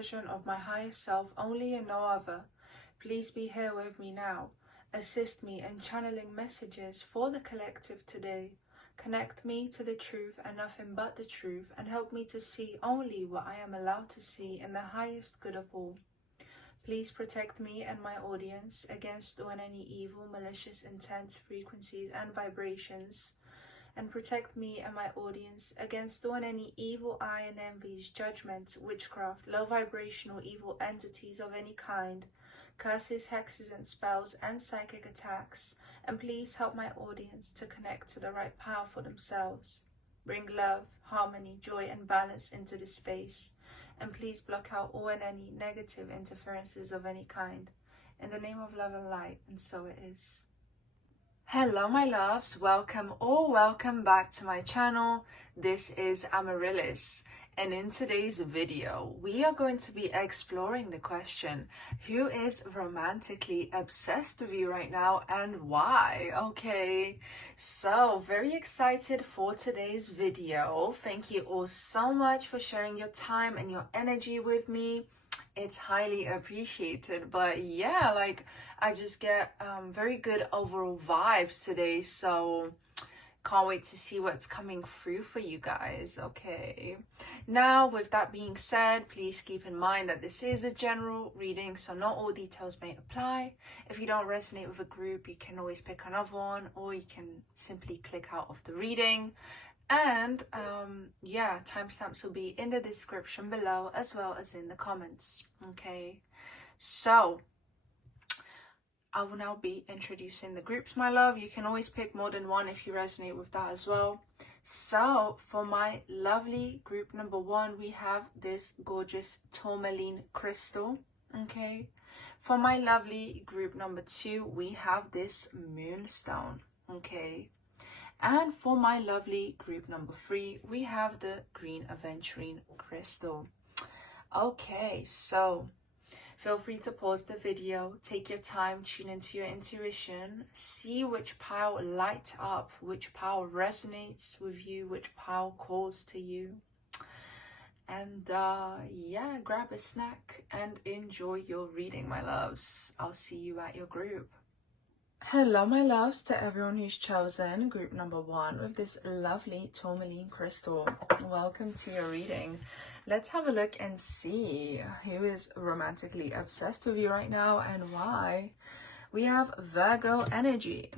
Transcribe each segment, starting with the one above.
version of my highest self, only and no other. Please be here with me now. Assist me in channeling messages for the collective today. Connect me to the truth and nothing but the truth, and help me to see only what I am allowed to see in the highest good of all. Please protect me and my audience against all and any evil, malicious intent, frequencies and vibrations, and protect me and my audience against all and any evil eye and envies, judgments, witchcraft, low vibrational evil entities of any kind, curses, hexes and spells and psychic attacks. And please help my audience to connect to the right power for themselves. Bring love, harmony, joy and balance into this space. And please block out all and any negative interferences of any kind. In the name of love and light, and so it is. Hello my loves, welcome or welcome back to my channel. This is Amaryllis, and in today's video we are going to be exploring the question, who is romantically obsessed with you right now and why? Okay, so very excited for today's video. Thank you all so much for sharing your time and your energy with me. It's highly appreciated. But yeah, like I just get very good overall vibes today, so can't wait to see what's coming through for you guys. Okay, now with that being said, please keep in mind that this is a general reading, so not all details may apply. If you don't resonate with a group, you can always pick another one, or you can simply click out of the reading. And yeah, timestamps will be in the description below as well as in the comments. Okay, so I will now be introducing the groups, my love. You can always pick more than one if you resonate with that as well. So for my lovely group number one, we have this gorgeous tourmaline crystal. Okay, for my lovely group number two, we have this moonstone. Okay, and for my lovely group number three, we have the green aventurine crystal. Okay, so feel free to pause the video, take your time, tune into your intuition, see which power lights up, which power resonates with you, which power calls to you. And yeah, grab a snack and enjoy your reading, my loves. I'll see you at your group. Hello my loves, to everyone who's chosen group number one with this lovely tourmaline crystal. Welcome to your reading. Let's have a look and see who is romantically obsessed with you right now and why. We have Virgo energy.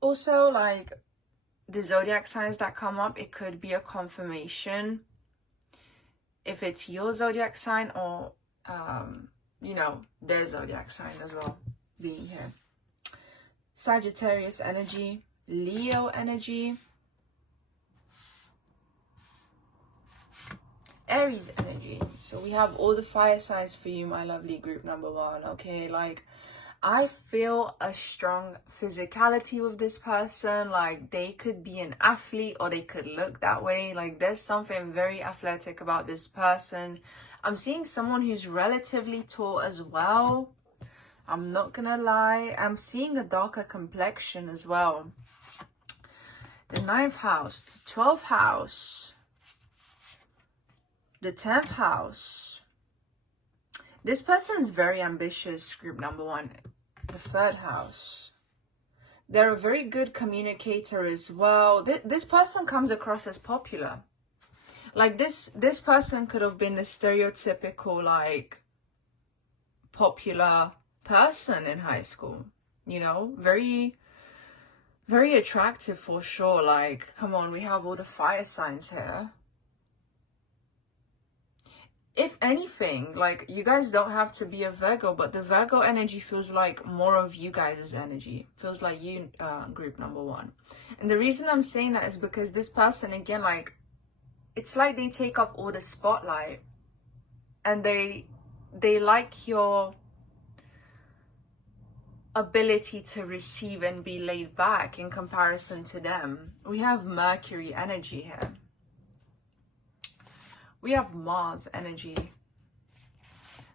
Also, like the zodiac signs that come up, it could be a confirmation if it's your zodiac sign or you know, their zodiac sign as well being here. Sagittarius energy, Leo energy, Aries energy. So we have all the fire signs for you, my lovely group number one. Okay, like I feel a strong physicality with this person. Like they could be an athlete or they could look that way. Like there's something very athletic about this person. I'm seeing someone who's relatively tall as well. I'm not gonna lie, I'm seeing a darker complexion as well. The 9th house, the 12th house, the 10th house. This person's very ambitious, group number one. The 3rd house. They're a very good communicator as well. This person comes across as popular. Like this person could have been the stereotypical, like, popular person in high school, you know, very attractive for sure. Like, come on, we have all the fire signs here. If anything, like, you guys don't have to be a Virgo, but the Virgo energy feels like more of you guys' energy. Feels like you, group number one. And the reason I'm saying that is because this person, again, like, it's like they take up all the spotlight and they like your ability to receive and be laid back in comparison to them. We have Mercury energy here. We have Mars energy,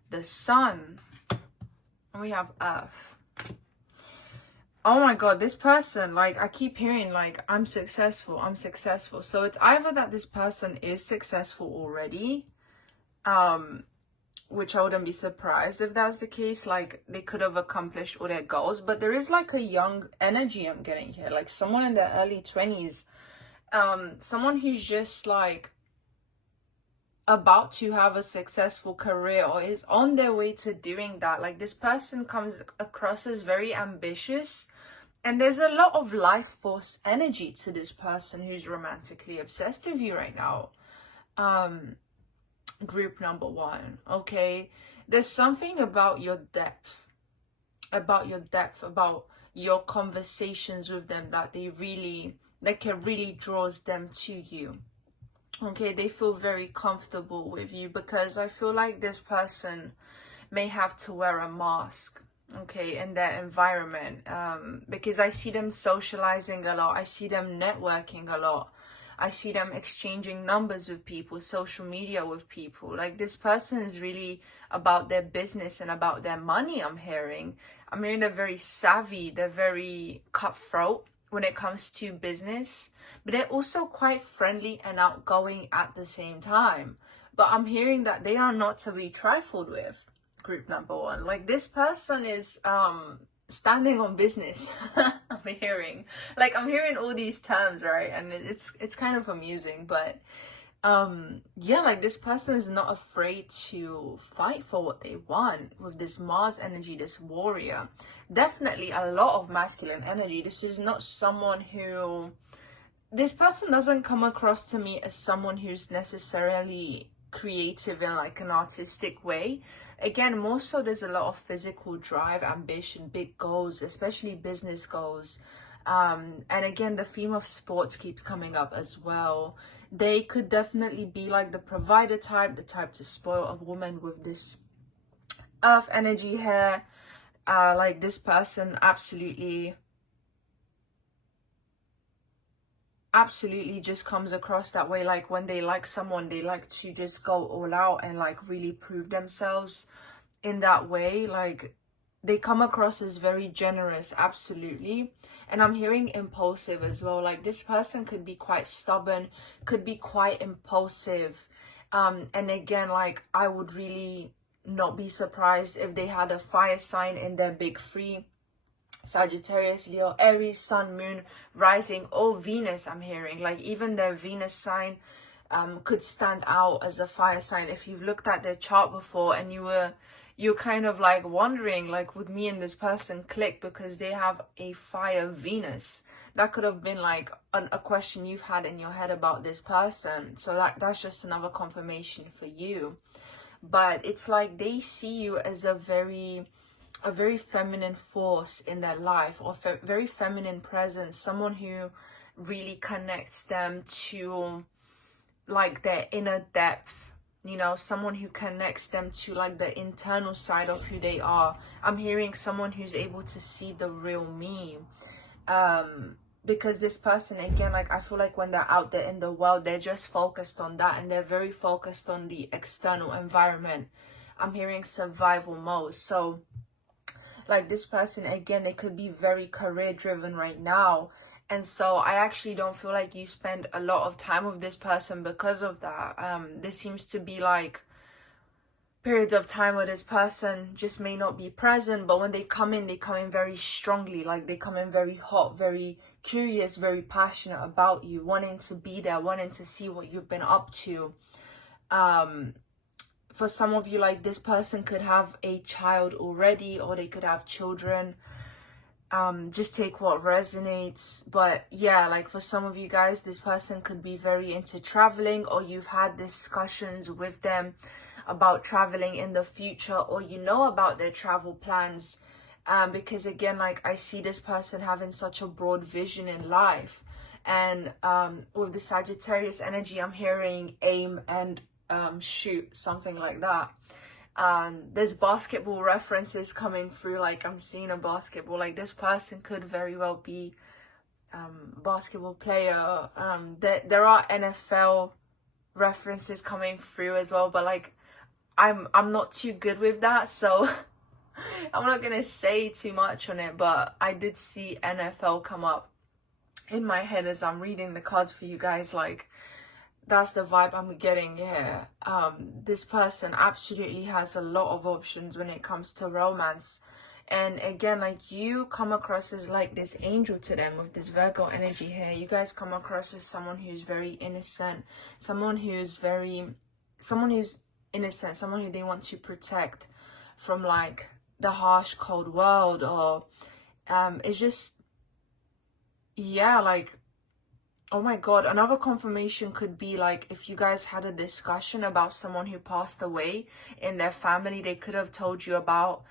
the Sun, and we have Earth. Oh my god, this person, like, I keep hearing, like, I'm successful. So it's either that this person is successful already, which I wouldn't be surprised if that's the case. Like, they could have accomplished all their goals, but there is like a young energy I'm getting here, like someone in their early 20s, someone who's just like about to have a successful career or is on their way to doing that. Like, this person comes across as very ambitious, and there's a lot of life force energy to this person who's romantically obsessed with you right now. Group number one, okay? There's something about your depth, about your conversations with them that it really draws them to you. Okay, they feel very comfortable with you because I feel like this person may have to wear a mask, okay, in their environment, because I see them socializing a lot, I see them networking a lot, I see them exchanging numbers with people, social media with people. Like, this person is really about their business and about their money. I'm hearing they're very savvy, they're very cutthroat when it comes to business, but they're also quite friendly and outgoing at the same time. But I'm hearing that they are not to be trifled with. Group number one, like, this person is standing on business. I'm hearing all these terms, right? And it's kind of amusing, but yeah, like, this person is not afraid to fight for what they want with this Mars energy, this warrior. Definitely a lot of masculine energy. This is not someone who, this person doesn't come across to me as someone who's necessarily creative in like an artistic way. Again, more so there's a lot of physical drive, ambition, big goals, especially business goals. And again, the theme of sports keeps coming up as well. They could definitely be like the provider type, the type to spoil a woman with this earth energy here. Like, this person absolutely just comes across that way. Like, when they like someone, they like to just go all out and like really prove themselves in that way. Like, they come across as very generous, absolutely. And I'm hearing impulsive as well. Like, this person could be quite stubborn, could be quite impulsive. And again, like, I would really not be surprised if they had a fire sign in their big three: Sagittarius, Leo, Aries, Sun, Moon, Rising, or Venus. I'm hearing like even their Venus sign could stand out as a fire sign. If you've looked at their chart before and you're kind of like wondering, like, would me and this person click because they have a fire Venus? That could have been like a question you've had in your head about this person. So that's just another confirmation for you. But it's like they see you as a very feminine force in their life, or very feminine presence, someone who really connects them to like their inner depth, you know, someone who connects them to like the internal side of who they are. I'm hearing someone who's able to see the real me, because this person, again, like, I feel like when they're out there in the world, they're just focused on that, and they're very focused on the external environment. I'm hearing survival mode. So like, this person, again, they could be very career driven right now, and so I actually don't feel like you spend a lot of time with this person because of that. There seems to be like periods of time where this person just may not be present, but when they come in very strongly. Like, they come in very hot, very curious, very passionate about you, wanting to be there, wanting to see what you've been up to. For some of you, like, this person could have a child already, or they could have children. Just take what resonates. But yeah, like, for some of you guys, this person could be very into traveling, or you've had discussions with them about traveling in the future, or you know about their travel plans. Because again, like, I see this person having such a broad vision in life. And with the Sagittarius energy, I'm hearing aim and shoot, something like that. There's basketball references coming through. Like, I'm seeing a basketball. Like, this person could very well be basketball player. There are NFL references coming through as well, but like, I'm not too good with that, so I'm not gonna say too much on it. But I did see NFL come up in my head as I'm reading the cards for you guys. Like, that's the vibe I'm getting here. This person absolutely has a lot of options when it comes to romance. And again, like, you come across as like this angel to them with this Virgo energy here. You guys come across as someone who's very innocent, someone who's innocent, someone who they want to protect from like the harsh cold world, or it's just, yeah, like, oh my god, another confirmation could be like if you guys had a discussion about someone who passed away in their family, they could have told you about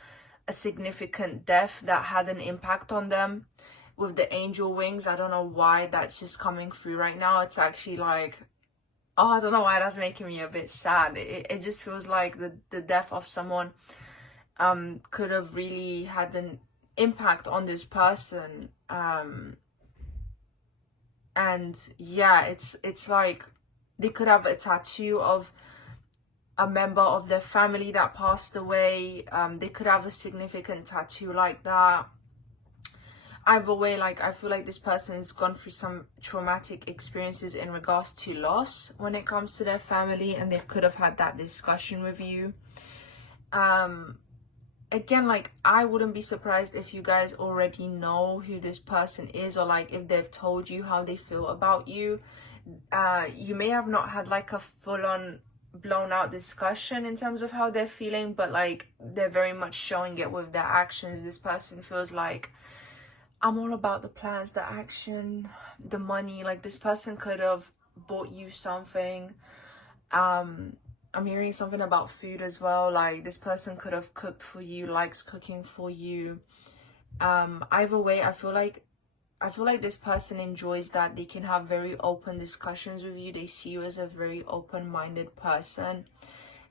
a significant death that had an impact on them with the angel wings. I don't know why that's just coming through right now. It's actually like, oh, I don't know why that's making me a bit sad. It just feels like the death of someone could have really had an impact on this person. And yeah, it's like they could have a tattoo of a member of their family that passed away. They could have a significant tattoo like that. Either way, like, I feel like this person has gone through some traumatic experiences in regards to loss when it comes to their family, and they could have had that discussion with you. Again, like, I wouldn't be surprised if you guys already know who this person is, or like if they've told you how they feel about you. You may have not had like a full-on blown out discussion in terms of how they're feeling, but like they're very much showing it with their actions. This person feels like, I'm all about the plans, the action, the money. Like, this person could have bought you something. I'm hearing something about food as well. Like, this person could have cooked for you, likes cooking for you. Either way, I feel like this person enjoys that. They can have very open discussions with you. They see you as a very open-minded person.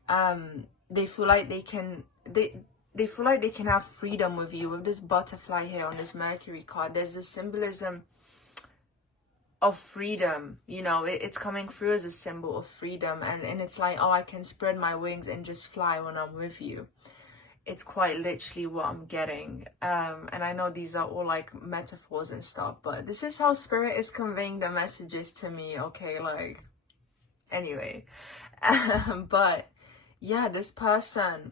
They feel like they can have freedom with you. With this butterfly here on this Mercury card, there's a symbolism of freedom, you know. It's coming through as a symbol of freedom, and it's like, oh, I can spread my wings and just fly when I'm with you. It's quite literally what I'm getting. And I know these are all like metaphors and stuff, but this is how spirit is conveying the messages to me, okay? Like, anyway. But yeah, this person,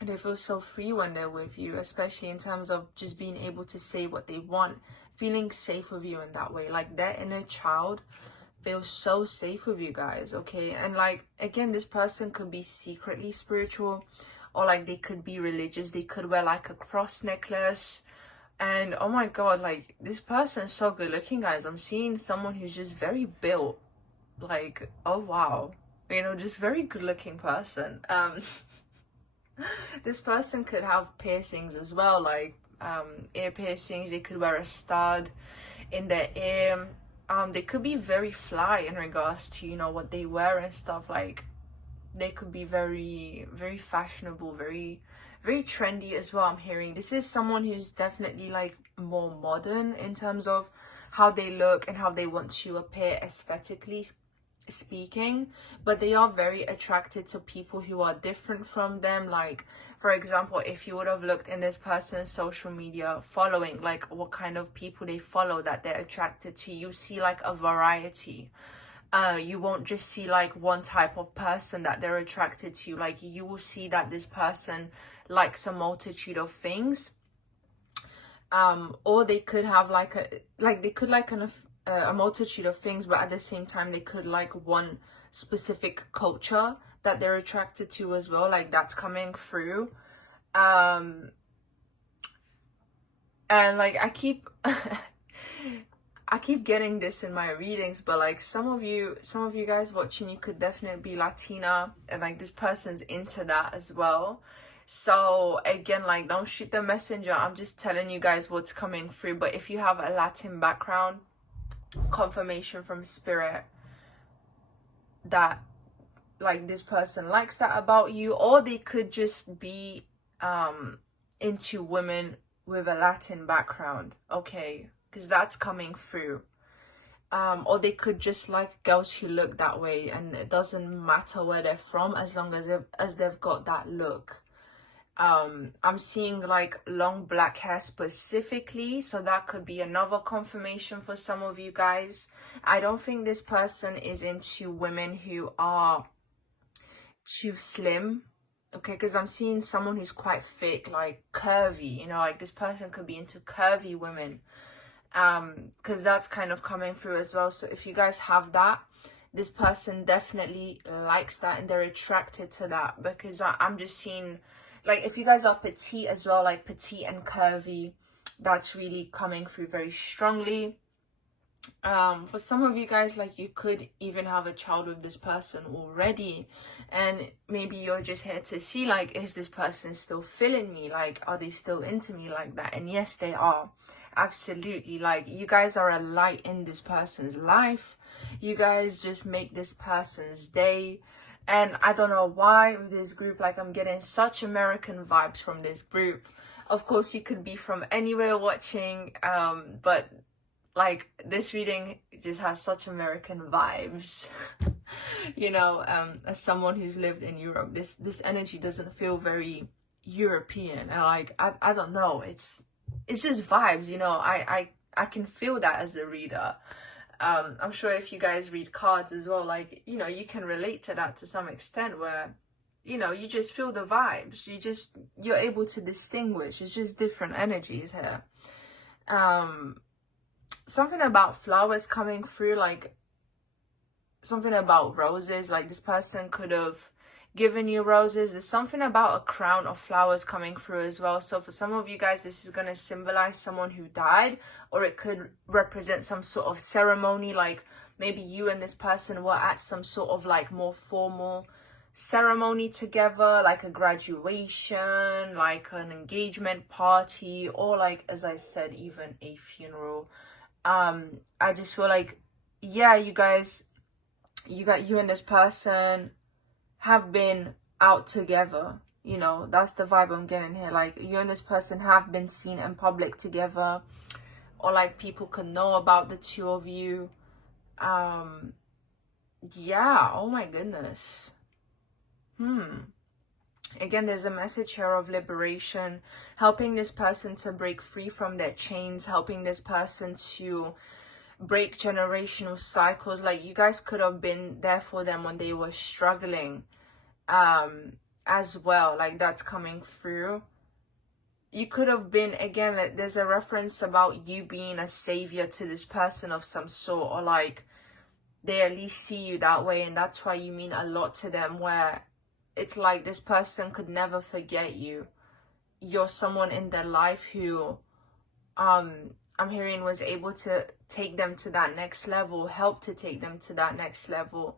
they feel so free when they're with you, especially in terms of just being able to say what they want, feeling safe with you in that way. Like, their inner child feels so safe with you guys, okay? And like, again, this person could be secretly spiritual, or like they could be religious. They could wear like a cross necklace. And oh my god, like, this person's so good looking, guys. I'm seeing someone who's just very built. Like, oh wow, you know, just very good looking person. This person could have piercings as well, like ear piercings. They could wear a stud in their ear. They could be very fly in regards to, you know, what they wear and stuff. Like, they could be very, very fashionable, very, very trendy as well. I'm hearing this is someone who's definitely like more modern in terms of how they look and how they want to appear aesthetically speaking, but they are very attracted to people who are different from them. Like, for example, if you would have looked in this person's social media following, like what kind of people they follow that they're attracted to, you see like a variety. You won't just see like one type of person that they're attracted to. Like, you will see that this person likes a multitude of things. Or they could have like a multitude of things, but at the same time they could like one specific culture that they're attracted to as well. Like, that's coming through. And like, I keep I keep getting this in my readings, but like, some of you guys watching, you could definitely be Latina, and like, this person's into that as well. So again, like, don't shoot the messenger. I'm just telling you guys what's coming through. But if you have a Latin background, confirmation from spirit that like this person likes that about you, or they could just be into women with a Latin background, okay, because that's coming through. Or they could just like girls who look that way, and it doesn't matter where they're from as long as they've got that look. I'm seeing like long black hair specifically, so that could be another confirmation for some of you guys. I don't think this person is into women who are too slim, okay, because I'm seeing someone who's quite thick, like curvy, you know, like this person could be into curvy women, because that's kind of coming through as well. So if you guys have that, this person definitely likes that and they're attracted to that, because I'm just seeing, like, if you guys are petite as well, like petite and curvy, that's really coming through very strongly. For some of you guys, like, you could even have a child with this person already, and maybe you're just here to see, like, is this person still feeling me? Like, are they still into me like that? And yes, they are. Absolutely. Like, you guys are a light in this person's life. You guys just make this person's day. And I don't know why with this group, like, I'm getting such American vibes from this group. Of course, you could be from anywhere watching, but like, this reading just has such American vibes. You know, as someone who's lived in Europe, this energy doesn't feel very European. And like, I don't know, it's just vibes, you know. I can feel that as a reader. I'm sure if you guys read cards as well, like, you know, you can relate to that to some extent, where, you know, you just feel the vibes. You're able to distinguish. It's just different energies here. Something about flowers coming through, like something about roses, like this person could have given you roses. There's something about a crown of flowers coming through as well. So for some of you guys, this is going to symbolize someone who died, or it could represent some sort of ceremony, like maybe you and this person were at some sort of like more formal ceremony together, like a graduation, like an engagement party, or like, as I said, even a funeral. I just feel like, yeah, you and this person have been out together, you know. That's the vibe I'm getting here. Like, you and this person have been seen in public together, or like people could know about the two of you. Yeah, oh my goodness. Again, there's a message here of liberation, helping this person to break free from their chains, helping this person to break generational cycles. Like, you guys could have been there for them when they were struggling, as well. Like, that's coming through. You could have been, again, like, there's a reference about you being a savior to this person of some sort, or like they at least see you that way, and that's why you mean a lot to them, where it's like this person could never forget you. You're someone in their life who, I'm hearing, was able to take them to that next level, help to take them to that next level.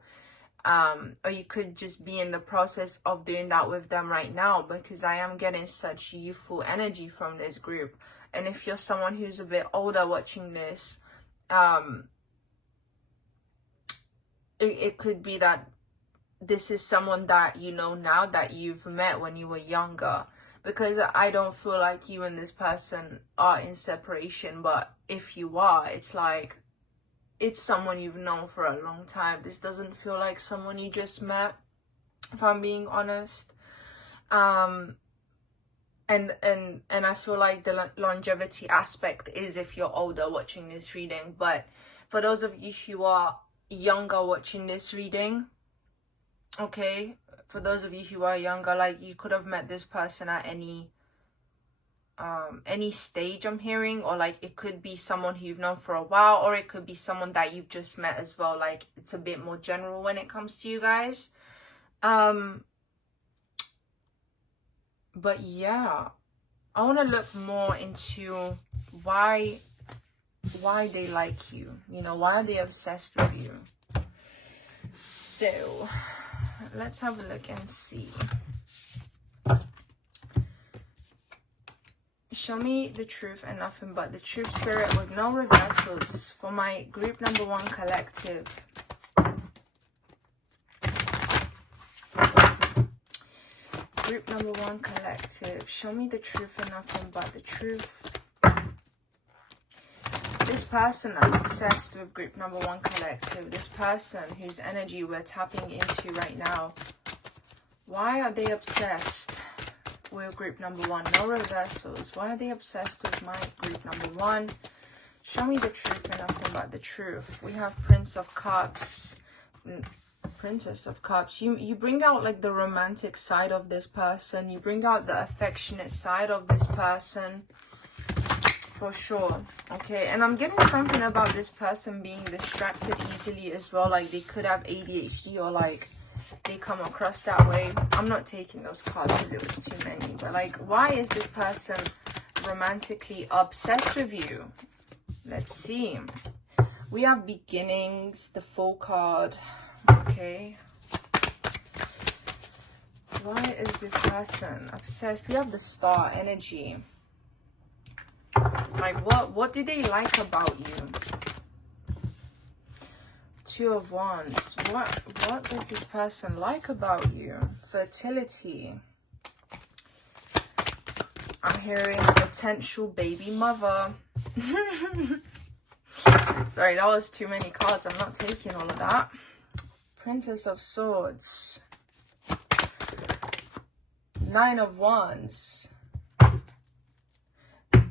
Or you could just be in the process of doing that with them right now, because I am getting such youthful energy from this group. And if you're someone who's a bit older watching this, it could be that this is someone that you know now, that you've met when you were younger, because I don't feel like you and this person are in separation. But if you are, it's like it's someone you've known for a long time. This doesn't feel like someone you just met, if I'm being honest. And I feel like the longevity aspect is if you're older watching this reading. But for those of you who are younger watching this reading, okay, for those of you who are younger, like, you could have met this person at any stage, I'm hearing, or like it could be someone who you've known for a while, or it could be someone that you've just met as well. Like, it's a bit more general when it comes to you guys. But yeah, I want to look more into why they like you, you know, why are they obsessed with you. So let's have a look and see. Show me the truth and nothing but the truth, Spirit, with no reversals, for my group number 1 collective. Group number 1 collective. Show me the truth and nothing but the truth. This person that's obsessed with group number 1 collective, this person whose energy we're tapping into right now, why are they obsessed? with group number 1. No reversals. Why are they obsessed with my group number 1? Show me the truth and nothing but the truth. We have Prince of Cups, Princess of Cups. You bring out like the romantic side of this person. You bring out the affectionate side of this person. For sure. Okay, and I'm getting something about this person being distracted easily as well. Like they could have ADHD or like they come across that way. I'm not taking those cards because it was too many. But like, why is this person romantically obsessed with you? Let's see. We have beginnings, the Fool card. Okay. Why is this person obsessed? We have the Star energy. Like, what do they like about you? 2 of Wands. What does this person like about you? Fertility. I'm hearing potential baby mother. Sorry, that was too many cards. I'm not taking all of that. Princess of Swords. 9 of Wands.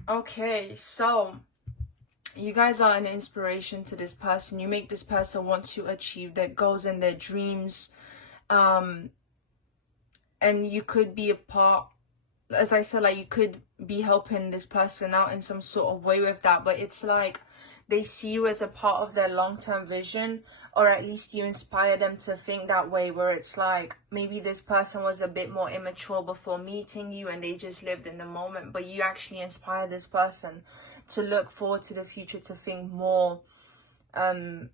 Okay, so you guys are an inspiration to this person. You make this person want to achieve their goals and their dreams. And you could be a part, as I said, like you could be helping this person out in some sort of way with that. But it's like they see you as a part of their long-term vision, or at least you inspire them to think that way, where it's like maybe this person was a bit more immature before meeting you and they just lived in the moment, but you actually inspire this person to look forward to the future, to think more in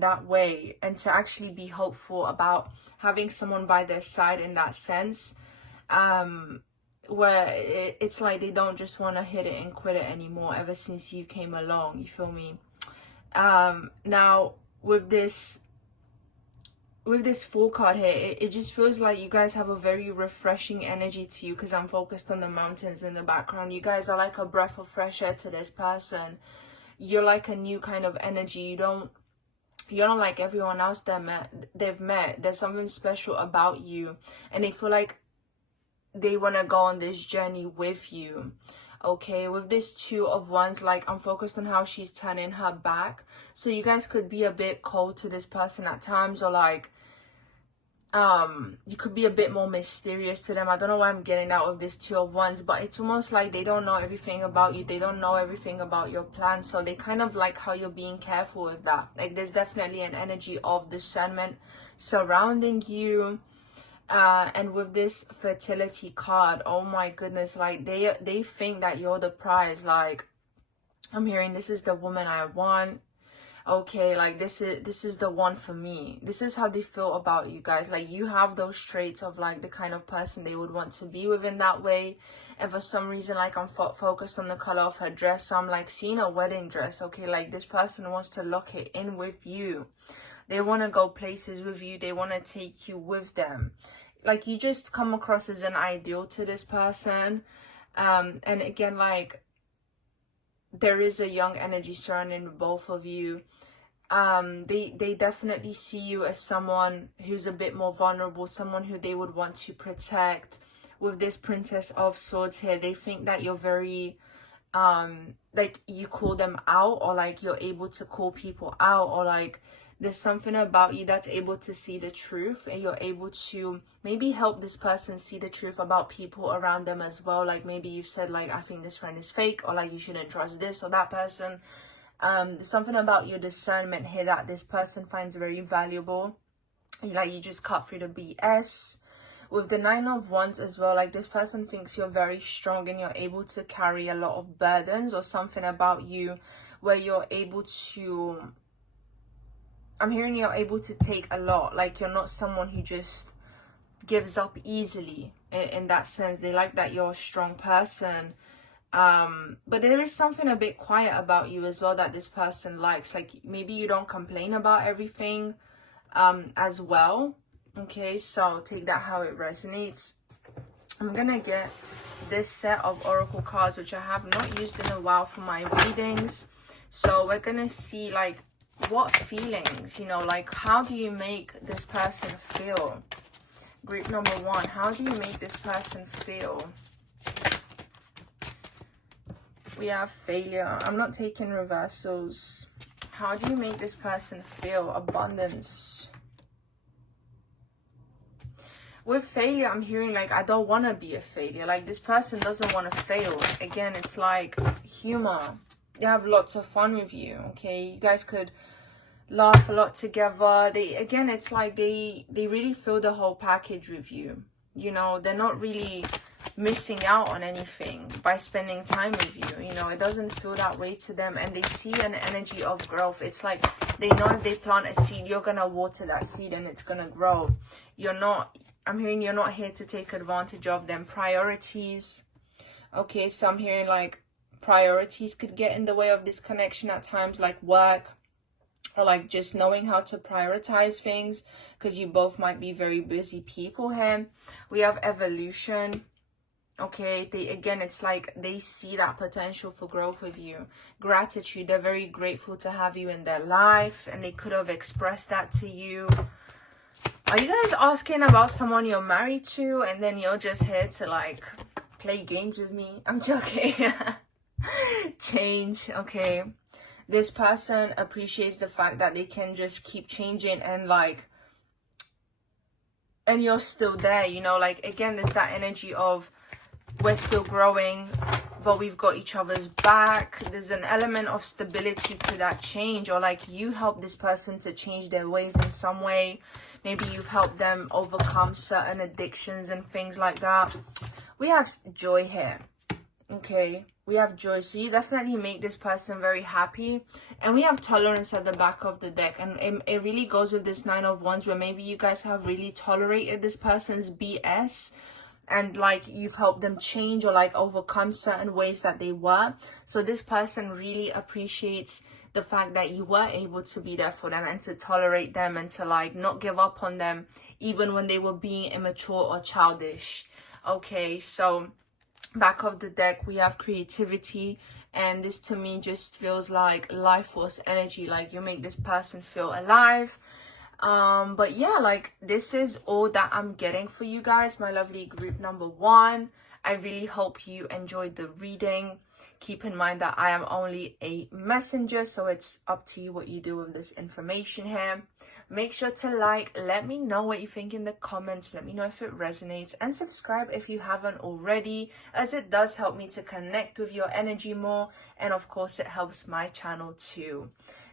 that way, and to actually be hopeful about having someone by their side in that sense, where it's like they don't just want to hit it and quit it anymore ever since you came along. You feel me? Now with this Fool card here, it just feels like you guys have a very refreshing energy to you, because I'm focused on the mountains in the background. You guys are like a breath of fresh air to this person. You're like a new kind of energy. You're not like everyone else they've met. There's something special about you, and they feel like they want to go on this journey with you. Okay, with this 2 of Wands, like I'm focused on how she's turning her back. So you guys could be a bit cold to this person at times, or like you could be a bit more mysterious to them. I don't know why I'm getting out of this 2 of Wands, but it's almost like they don't know everything about you. They don't know everything about your plan, so they kind of like how you're being careful with that. Like there's definitely an energy of discernment surrounding you. And with this fertility card, oh my goodness, like they think that you're the prize. Like I'm hearing, this is the woman I want. Okay, like this is the one for me. This is how they feel about you guys. Like you have those traits of like the kind of person they would want to be with in that way. And for some reason, like I'm focused on the color of her dress, so I'm like seeing a wedding dress. Okay, like this person wants to lock it in with you. They want to go places with you. They want to take you with them. Like you just come across as an ideal to this person. And again, like there is a young energy surrounding both of you. They definitely see you as someone who's a bit more vulnerable, someone who they would want to protect. With this Princess of Swords here, they think that you're very like you call them out, or like you're able to call people out, or like there's something about you that's able to see the truth, and you're able to maybe help this person see the truth about people around them as well. Like maybe you've said like, I think this friend is fake, or like you shouldn't trust this or that person. There's something about your discernment here that this person finds very valuable. Like you just cut through the BS. With the 9 of Wands as well, like this person thinks you're very strong and you're able to carry a lot of burdens, or something about you where you're able to, I'm hearing you're able to take a lot. Like you're not someone who just gives up easily in that sense. They like that you're a strong person. But there is something a bit quiet about you as well that this person likes. Like maybe you don't complain about everything as well. Okay, so take that how it resonates. I'm gonna get this set of oracle cards, which I have not used in a while for my readings. So we're gonna see like what feelings, you know, like how do you make this person feel? Group number 1, how do you make this person feel? We have failure. I'm not taking reversals. How do you make this person feel? Abundance. With failure, I'm hearing like, I don't want to be a failure. Like, this person doesn't want to fail. Again, it's like humor. They have lots of fun with you, okay? You guys could laugh a lot together. Again, it's like they really feel the whole package with you. You know, they're not really missing out on anything by spending time with you. You know, it doesn't feel that way to them, and they see an energy of growth. It's like they know if they plant a seed, you're gonna water that seed and it's gonna grow. You're not, I'm hearing you're not here to take advantage of them. Priorities, okay? So I'm hearing like priorities could get in the way of this connection at times, like work, or like just knowing how to prioritize things, because you both might be very busy people here. We have evolution, okay? Again, it's like they see that potential for growth with you. Gratitude, they're very grateful to have you in their life, and they could have expressed that to you. Are you guys asking about someone you're married to, and then you're just here to like play games with me? I'm joking. Change, okay? This person appreciates the fact that they can just keep changing, and like, and you're still there, you know? Like, again, there's that energy of we're still growing, but we've got each other's back. There's an element of stability to that change, or like you help this person to change their ways in some way. Maybe you've helped them overcome certain addictions and things like that. We have joy here, okay? We have joy, so you definitely make this person very happy. And we have tolerance at the back of the deck, and it really goes with this 9 of Wands, where maybe you guys have really tolerated this person's BS, and like you've helped them change or like overcome certain ways that they were. So this person really appreciates the fact that you were able to be there for them and to tolerate them and to like not give up on them even when they were being immature or childish. Okay, so back of the deck we have creativity, and this to me just feels like life force energy. Like you make this person feel alive. But yeah, like this is all that I'm getting for you guys, my lovely group number 1. I really hope you enjoyed the reading. Keep in mind that I am only a messenger, so it's up to you what you do with this information here. Make sure to like, let me know what you think in the comments, let me know if it resonates, and subscribe if you haven't already, as it does help me to connect with your energy more, and of course it helps my channel too.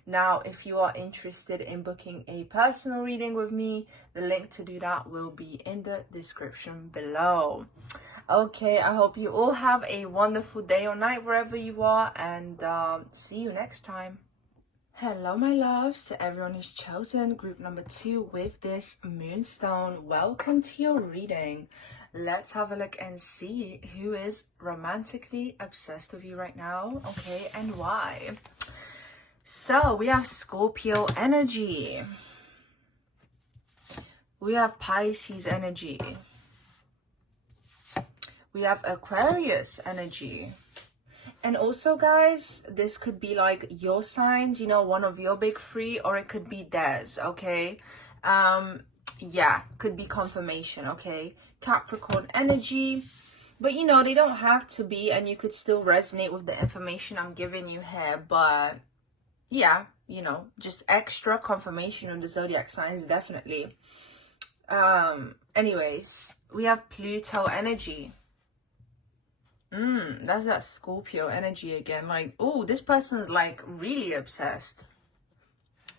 Now, if you are interested in booking a personal reading with me, the link to do that will be in the description below. Okay, I hope you all have a wonderful day or night wherever you are, and see you next time. Hello, my loves, to everyone who's chosen group number 2 with this moonstone. Welcome to your reading. Let's have a look and see who is romantically obsessed with you right now, okay, and why. So we have Scorpio energy, we have Pisces energy, we have Aquarius energy. And also, guys, this could be like your signs, you know, one of your big 3, or it could be theirs, okay? Yeah, could be confirmation, okay? Capricorn energy, but you know, they don't have to be, and you could still resonate with the information I'm giving you here. But yeah, you know, just extra confirmation of the zodiac signs, definitely. Anyways, we have Pluto energy. That's that Scorpio energy again. Like, oh, this person's like really obsessed.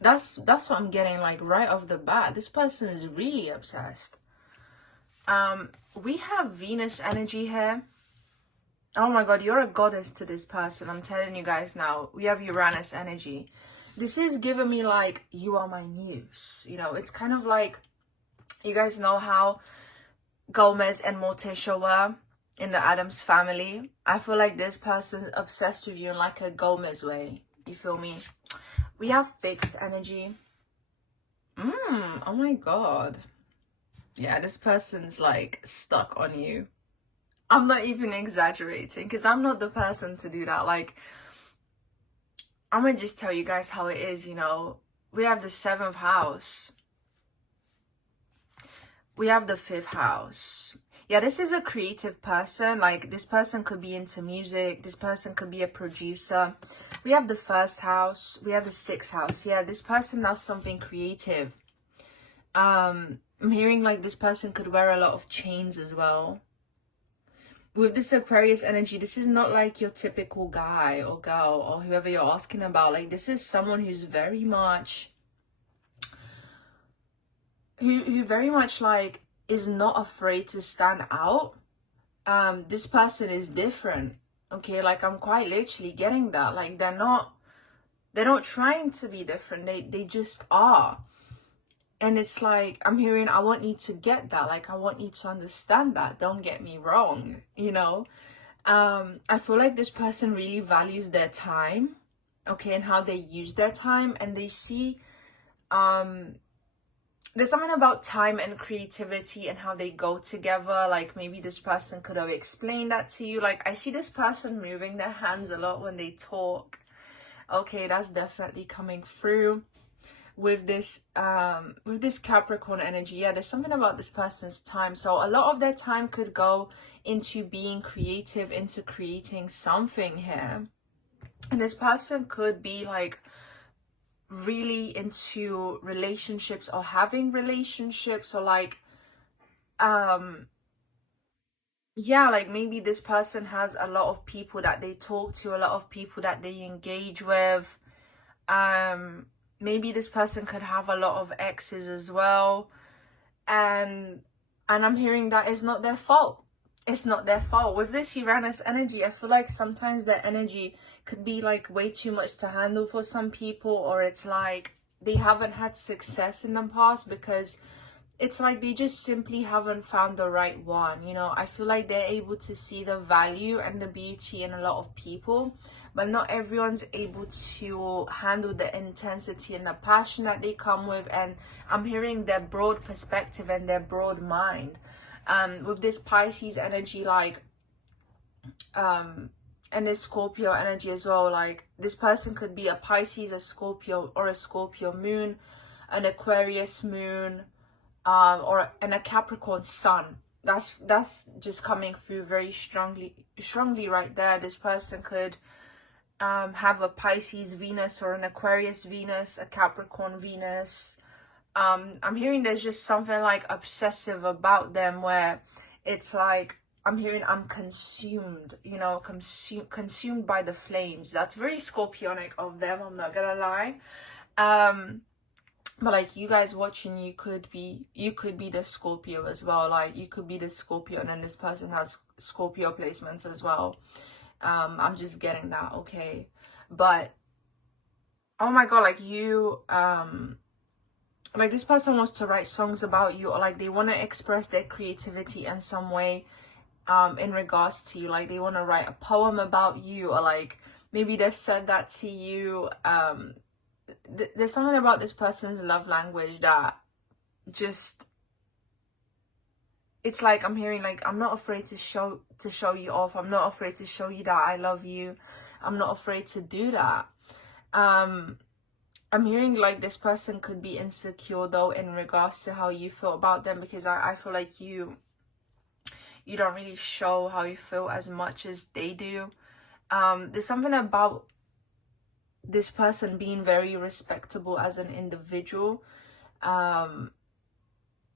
That's what I'm getting, like right off the bat. This person is really obsessed. We have Venus energy here. Oh my god, you're a goddess to this person, I'm telling you guys now. We have Uranus energy. This is giving me like, you are my muse. You know, it's kind of like, you guys know how Gomez and Morticia were in the Addams family. I feel like this person's obsessed with you in like a Gomez way. You feel me? We have fixed energy. Oh my god. Yeah, this person's like stuck on you. I'm not even exaggerating, because I'm not the person to do that. Like, I'm gonna just tell you guys how it is, you know. We have the 7th house. we have the 5th house. Yeah, this is a creative person. Like, this person could be into music. This person could be a producer. We have the 1st house. We have the 6th house. Yeah, this person does something creative. I'm hearing like this person could wear a lot of chains as well. With this Aquarius energy, this is not like your typical guy or girl or whoever you're asking about. Like, this is someone who's very much, who very much like is not afraid to stand out. This person is different. Okay, like, I'm quite literally getting that. Like, they're not trying to be different. They just are. And it's like, I'm hearing, I want you to get that. Like, I want you to understand that. Don't get me wrong, you know. I feel like this person really values their time, okay, and how they use their time. And they see, there's something about time and creativity and how they go together. Like, maybe this person could have explained that to you. Like, I see this person moving their hands a lot when they talk. Okay, that's definitely coming through. With this Capricorn energy, yeah, there's something about this person's time. So a lot of their time could go into being creative, into creating something here. And this person could be like really into relationships or having relationships, or like yeah, like maybe this person has a lot of people that they talk to, a lot of people that they engage with. Maybe this person could have a lot of exes as well. And I'm hearing that it's not their fault. It's not their fault. With this Uranus energy, I feel like sometimes their energy could be like way too much to handle for some people, or it's like they haven't had success in the past because it's like they just simply haven't found the right one, you know. I feel like they're able to see the value and the beauty in a lot of people, but not everyone's able to handle the intensity and the passion that they come with. And I'm hearing their broad perspective and their broad mind. With this Pisces energy, like, and this Scorpio energy as well, like, this person could be a Pisces, a Scorpio, or a Scorpio moon, an Aquarius moon, or a Capricorn sun. That's just coming through very strongly right there. This person could have a Pisces Venus or an Aquarius Venus, a Capricorn Venus. I'm hearing there's just something like obsessive about them, where it's like, I'm hearing I'm consumed, you know, consumed by the flames. That's very Scorpionic of them, I'm not gonna lie. But like, you guys watching, you could be the Scorpio as well. Like, you could be the Scorpio, and then this person has Scorpio placements as well. I'm just getting that, okay? But oh my god, like, you like, this person wants to write songs about you, or like they want to express their creativity in some way in regards to you. Like, they want to write a poem about you, or like maybe they've said that to you. There's something about this person's love language that just, it's like, I'm hearing like, I'm not afraid to show you off. I'm not afraid to show you that I love you. I'm not afraid to do that. I'm hearing like this person could be insecure though in regards to how you feel about them, because I feel like you don't really show how you feel as much as they do. There's something about this person being very respectable as an individual, and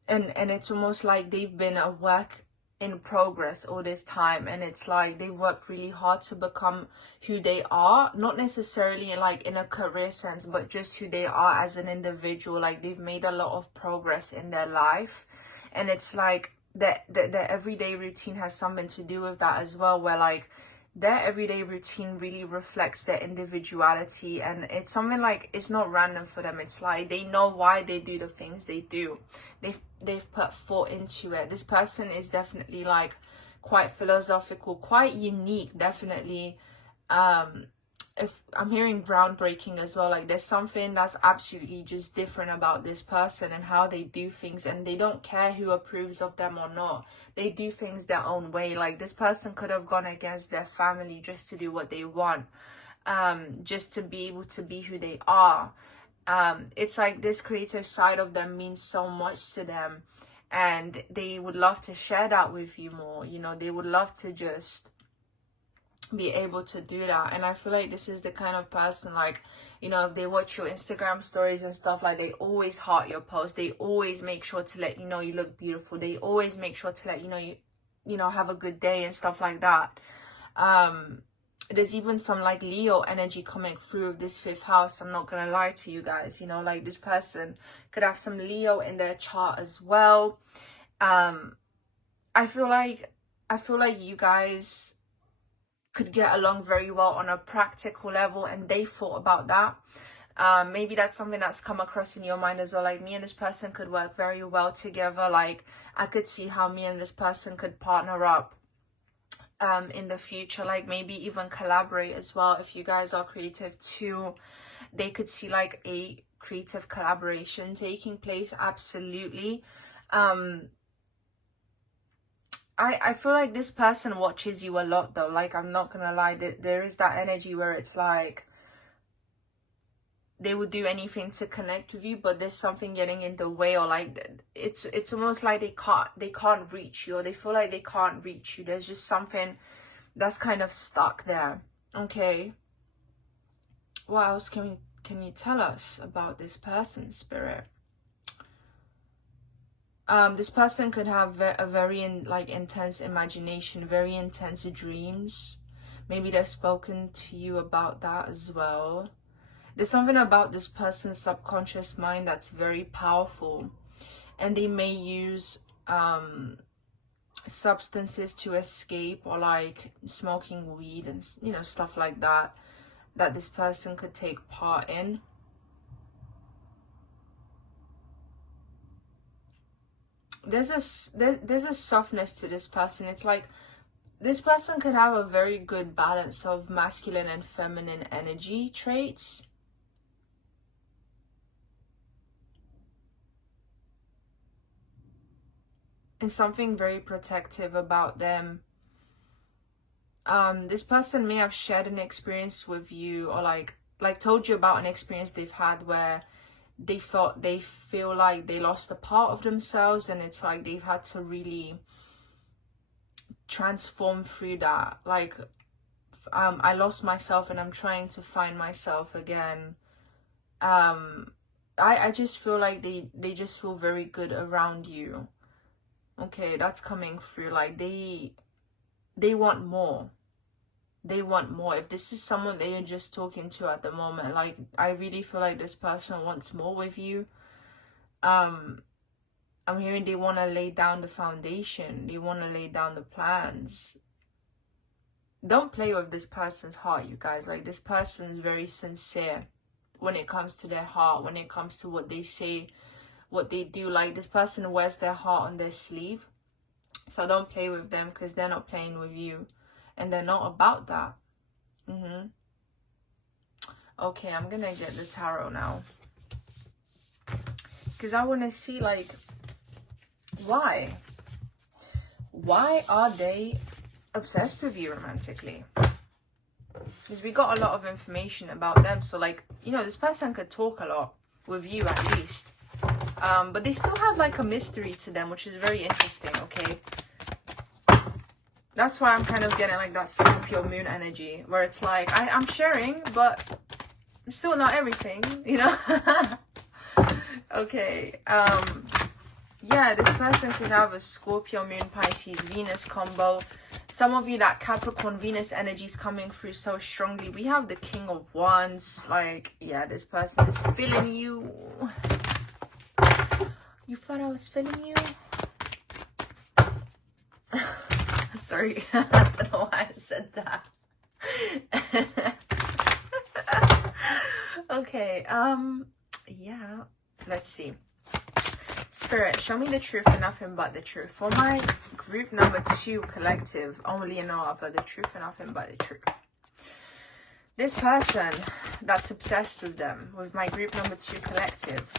it's almost like they've been a work in progress all this time, and it's like they've worked really hard to become who they are, not necessarily like in a career sense, but just who they are as an individual. Like, they've made a lot of progress in their life, and it's like the everyday routine has something to do with that as well, where like their everyday routine really reflects their individuality. And it's something like, it's not random for them. It's like they know why they do the things they do. They've put thought into it. This person is definitely like quite philosophical, quite unique, definitely. If I'm hearing groundbreaking as well, like there's something that's absolutely just different about this person and how they do things, and they don't care who approves of them or not. They do things their own way. Like, this person could have gone against their family just to do what they want, just to be able to be who they are. It's like this creative side of them means so much to them, and they would love to share that with you more. You know, they would love to just be able to do that. And I feel like this is the kind of person, like, you know, if they watch your Instagram stories and stuff, like, they always heart your post, they always make sure to let you know you look beautiful, they always make sure to let you know you know, have a good day and stuff like that. There's even some like Leo energy coming through with this 5th house. I'm not gonna lie to you guys, you know, like this person could have some Leo in their chart as well. I feel like you guys could get along very well on a practical level, and they thought about that. Maybe that's something that's come across in your mind as well. Like, me and this person could work very well together. Like, I could see how me and this person could partner up in the future, like maybe even collaborate as well. If you guys are creative too, they could see like a creative collaboration taking place. Absolutely. I feel like this person watches you a lot though. Like, I'm not gonna lie, there is that energy where it's like they would do anything to connect with you, but there's something getting in the way, or like it's almost like they can't reach you, or they feel like they can't reach you. There's just something that's kind of stuck there. Okay, what else can you tell us about this person, Spirit? This person could have a very intense imagination, very intense dreams. Maybe they've spoken to you about that as well. There's something about this person's subconscious mind that's very powerful, and they may use substances to escape, or like smoking weed and, you know, stuff like that this person could take part in. There's a softness to this person. It's like this person could have a very good balance of masculine and feminine energy traits. And something very protective about them. This person may have shared an experience with you, or like told you about an experience they've had where they feel like they lost a part of themselves, and it's like they've had to really transform through that. Like, I lost myself and I'm trying to find myself again. I just feel like they just feel very good around you. Okay, that's coming through. Like, they want more. They want more. If this is someone that you're just talking to at the moment, like, I really feel like this person wants more with you. I'm hearing they want to lay down the foundation. They want to lay down the plans. Don't play with this person's heart, you guys. Like, this person's very sincere when it comes to their heart, when it comes to what they say, what they do. Like, this person wears their heart on their sleeve. So don't play with them, because they're not playing with you, and they're not about that. Okay, I'm gonna get the tarot now, because I want to see, like, why are they obsessed with you romantically? Because we got a lot of information about them. So, like, you know, this person could talk a lot with you, at least. But they still have like a mystery to them, which is very interesting. Okay, that's why I'm kind of getting like that Scorpio moon energy, where it's like I'm sharing, but still not everything, you know. Okay, yeah, this person could have a Scorpio moon Pisces Venus combo. Some of you, that Capricorn Venus energy is coming through so strongly. We have the King of Wands. Like, yeah, this person is feeling you. You thought I was feeling you? Sorry, I don't know why I said that. Okay, yeah, let's see. Spirit, show me the truth and nothing but the truth. For my group number 2 collective, only and no other, the truth and nothing but the truth. This person that's obsessed with them, with my group number 2 collective,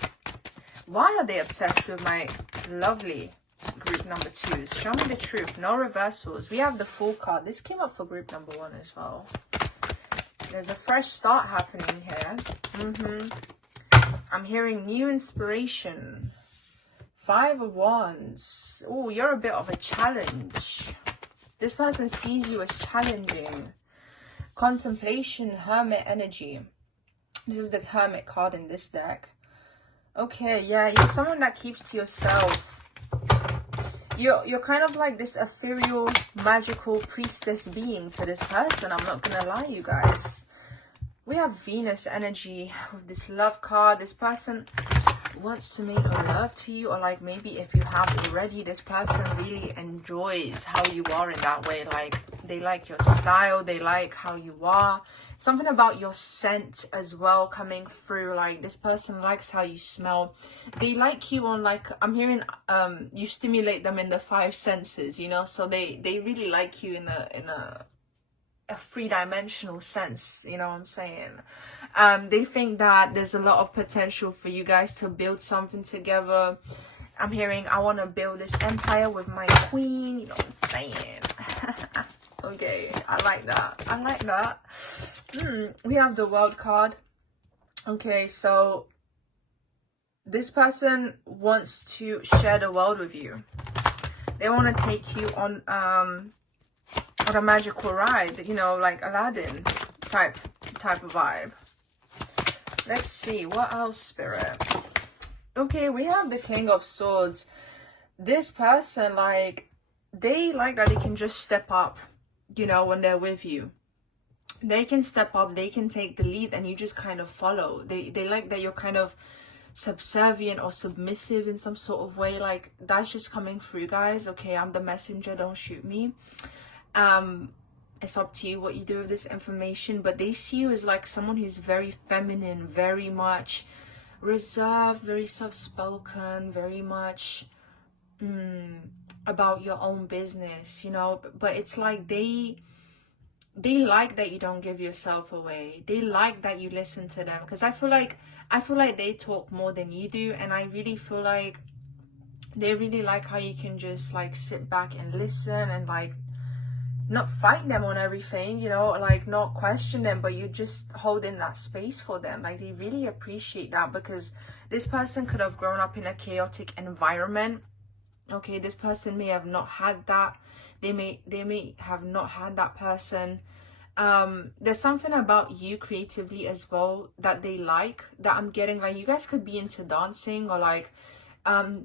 why are they obsessed with my lovely group number 2s? Show me the truth. No reversals. We have the Fool card. This came up for group number 1 as well. There's a fresh start happening here. I'm hearing new inspiration 5 of Wands. Oh, you're a bit of a challenge. This person sees you as challenging. Contemplation, Hermit energy. This is the Hermit card in this deck. Okay, yeah, you're someone that keeps to yourself. You're kind of like this ethereal, magical priestess being to this person. I'm not gonna lie, you guys. We have Venus energy with this love card. This person wants to make love to you, or like maybe if you have already, this person really enjoys how you are in that way. Like they like your style, they like how you are. Something about your scent as well coming through. Like this person likes how you smell. They like you on, like, I'm hearing you stimulate them in the 5 senses, you know, so they really like you in a 3-dimensional sense, you know what I'm saying. They think that there's a lot of potential for you guys to build something together. I'm hearing, I want to build this empire with my queen, you know what I'm saying. Okay, I like that. I like that. We have the World card. Okay, so this person wants to share the world with you. They want to take you on a magical ride, you know, like Aladdin type of vibe. Let's see, what else, Spirit? Okay, we have the King of Swords. This person, like, they like that they can just step up, you know, when they're with you. They can step up, they can take the lead, and you just kind of follow. They like that you're kind of subservient or submissive in some sort of way. Like, that's just coming through, guys. Okay, I'm the messenger, don't shoot me. It's up to you what you do with this information, but they see you as like someone who's very feminine, very much reserved, very soft-spoken, very much about your own business, you know. But it's like they like that you don't give yourself away. They like that you listen to them, because I feel like they talk more than you do, and I really feel like they really like how you can just like sit back and listen and like not fight them on everything, you know, like not question them, but you just hold in that space for them. Like they really appreciate that, because this person could have grown up in a chaotic environment. Okay, this person may have not had that. They may have not had that person. There's something about you creatively as well that they like, that I'm getting. Like you guys could be into dancing, or like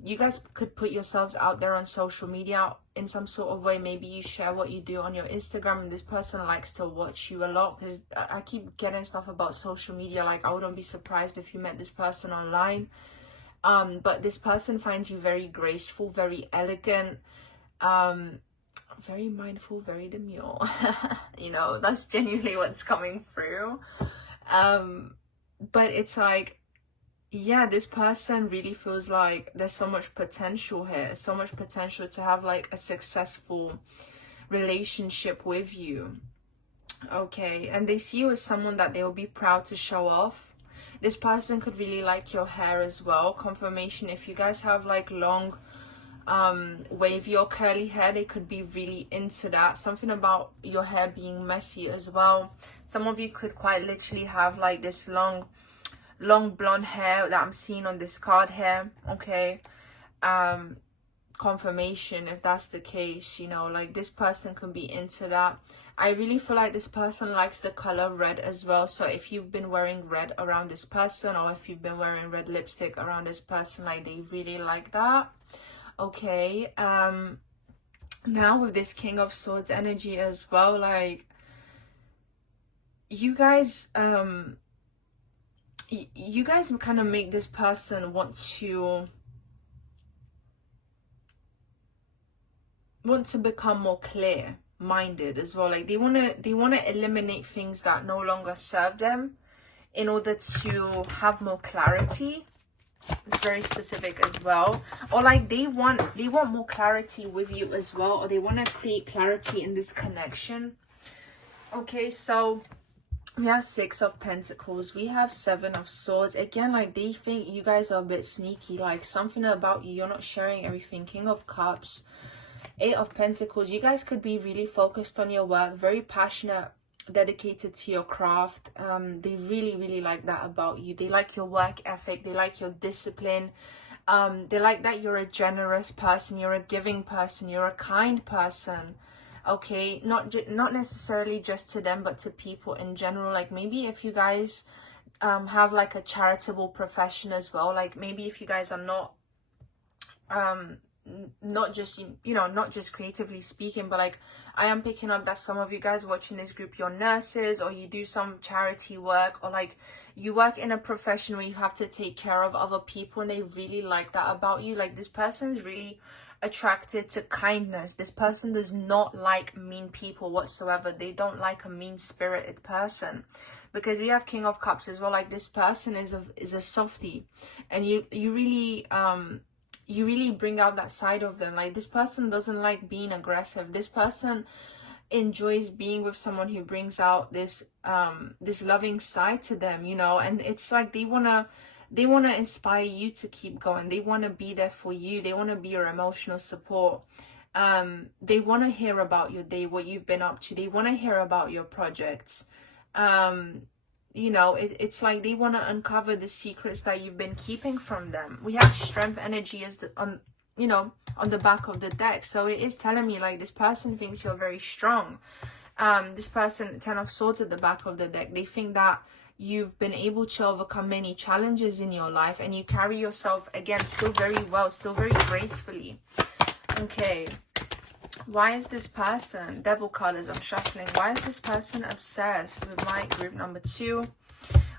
you guys could put yourselves out there on social media in some sort of way. Maybe you share what you do on your Instagram, and this person likes to watch you a lot, because I keep getting stuff about social media. Like I wouldn't be surprised if you met this person online. But this person finds you very graceful, very elegant, very mindful, very demure. You know, that's genuinely what's coming through. But it's like, yeah, this person really feels like there's so much potential here, so much potential to have like a successful relationship with you. Okay, and they see you as someone that they will be proud to show off. This person could really like your hair as well. Confirmation, if you guys have like long wavy or curly hair, they could be really into that. Something about your hair being messy as well. Some of you could quite literally have like this long blonde hair that I'm seeing on this card here. Okay, confirmation if that's the case, you know, like this person could be into that. I really feel like this person likes the color red as well. So if you've been wearing red around this person, or if you've been wearing red lipstick around this person, like they really like that. Okay, now with this King of Swords energy as well, like you guys you guys kind of make this person want to become more clear minded as well. Like they want to eliminate things that no longer serve them in order to have more clarity. It's very specific as well. Or like they want more clarity with you as well, or they want to create clarity in this connection. Okay, so we have 6 of Pentacles, we have 7 of Swords. Again, like they think you guys are a bit sneaky, like something about you, you're not sharing everything. King of Cups, 8 of Pentacles. You guys could be really focused on your work, very passionate, dedicated to your craft. They really like that about you. They like your work ethic, they like your discipline. They like that you're a generous person, you're a giving person, you're a kind person. Okay, not necessarily just to them, but to people in general. Like maybe if you guys have like a charitable profession as well, like maybe if you guys are not just, you know, not just creatively speaking, but like I am picking up that some of you guys watching this group, you're nurses, or you do some charity work, or like you work in a profession where you have to take care of other people, and they really like that about you. Like this person is really attracted to kindness. This person does not like mean people whatsoever. They don't like a mean-spirited person, because we have King of Cups as well. Like this person is a softie, and you really bring out that side of them. Like this person doesn't like being aggressive. This person enjoys being with someone who brings out this this loving side to them, you know. And it's like they want to inspire you to keep going. They want to be there for you. They want to be your emotional support. They want to hear about your day, what you've been up to. They want to hear about your projects. You know, it's like they want to uncover the secrets that you've been keeping from them. We have Strength energy as on the back of the deck, so it is telling me like this person thinks you're very strong. This person, 10 of Swords at the back of the deck, they think that you've been able to overcome many challenges in your life, and you carry yourself again still very well, still very gracefully. Okay, why is this person, Devil colors, I'm shuffling, why is this person obsessed with my group number 2?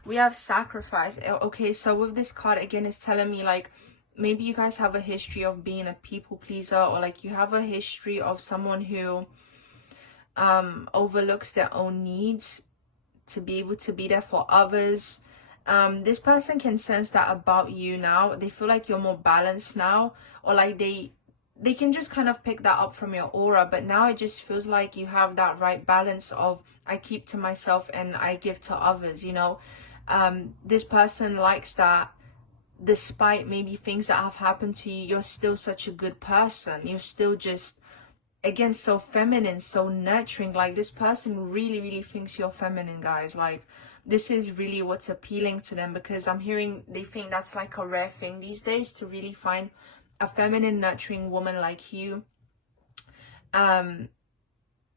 We have Sacrifice. Okay, so with this card again, it's telling me like maybe you guys have a history of being a people pleaser, or like you have a history of someone who overlooks their own needs to be able to be there for others. This person can sense that about you now. They feel like you're more balanced now, or like they can just kind of pick that up from your aura. But now it just feels like you have that right balance of I keep to myself and I give to others, you know. This person likes that despite maybe things that have happened to you, you're still such a good person. You're still just, again, so feminine, so nurturing. Like this person really, really thinks you're feminine, guys. Like this is really what's appealing to them, because I'm hearing they think that's like a rare thing these days, to really find a feminine, nurturing woman like you. And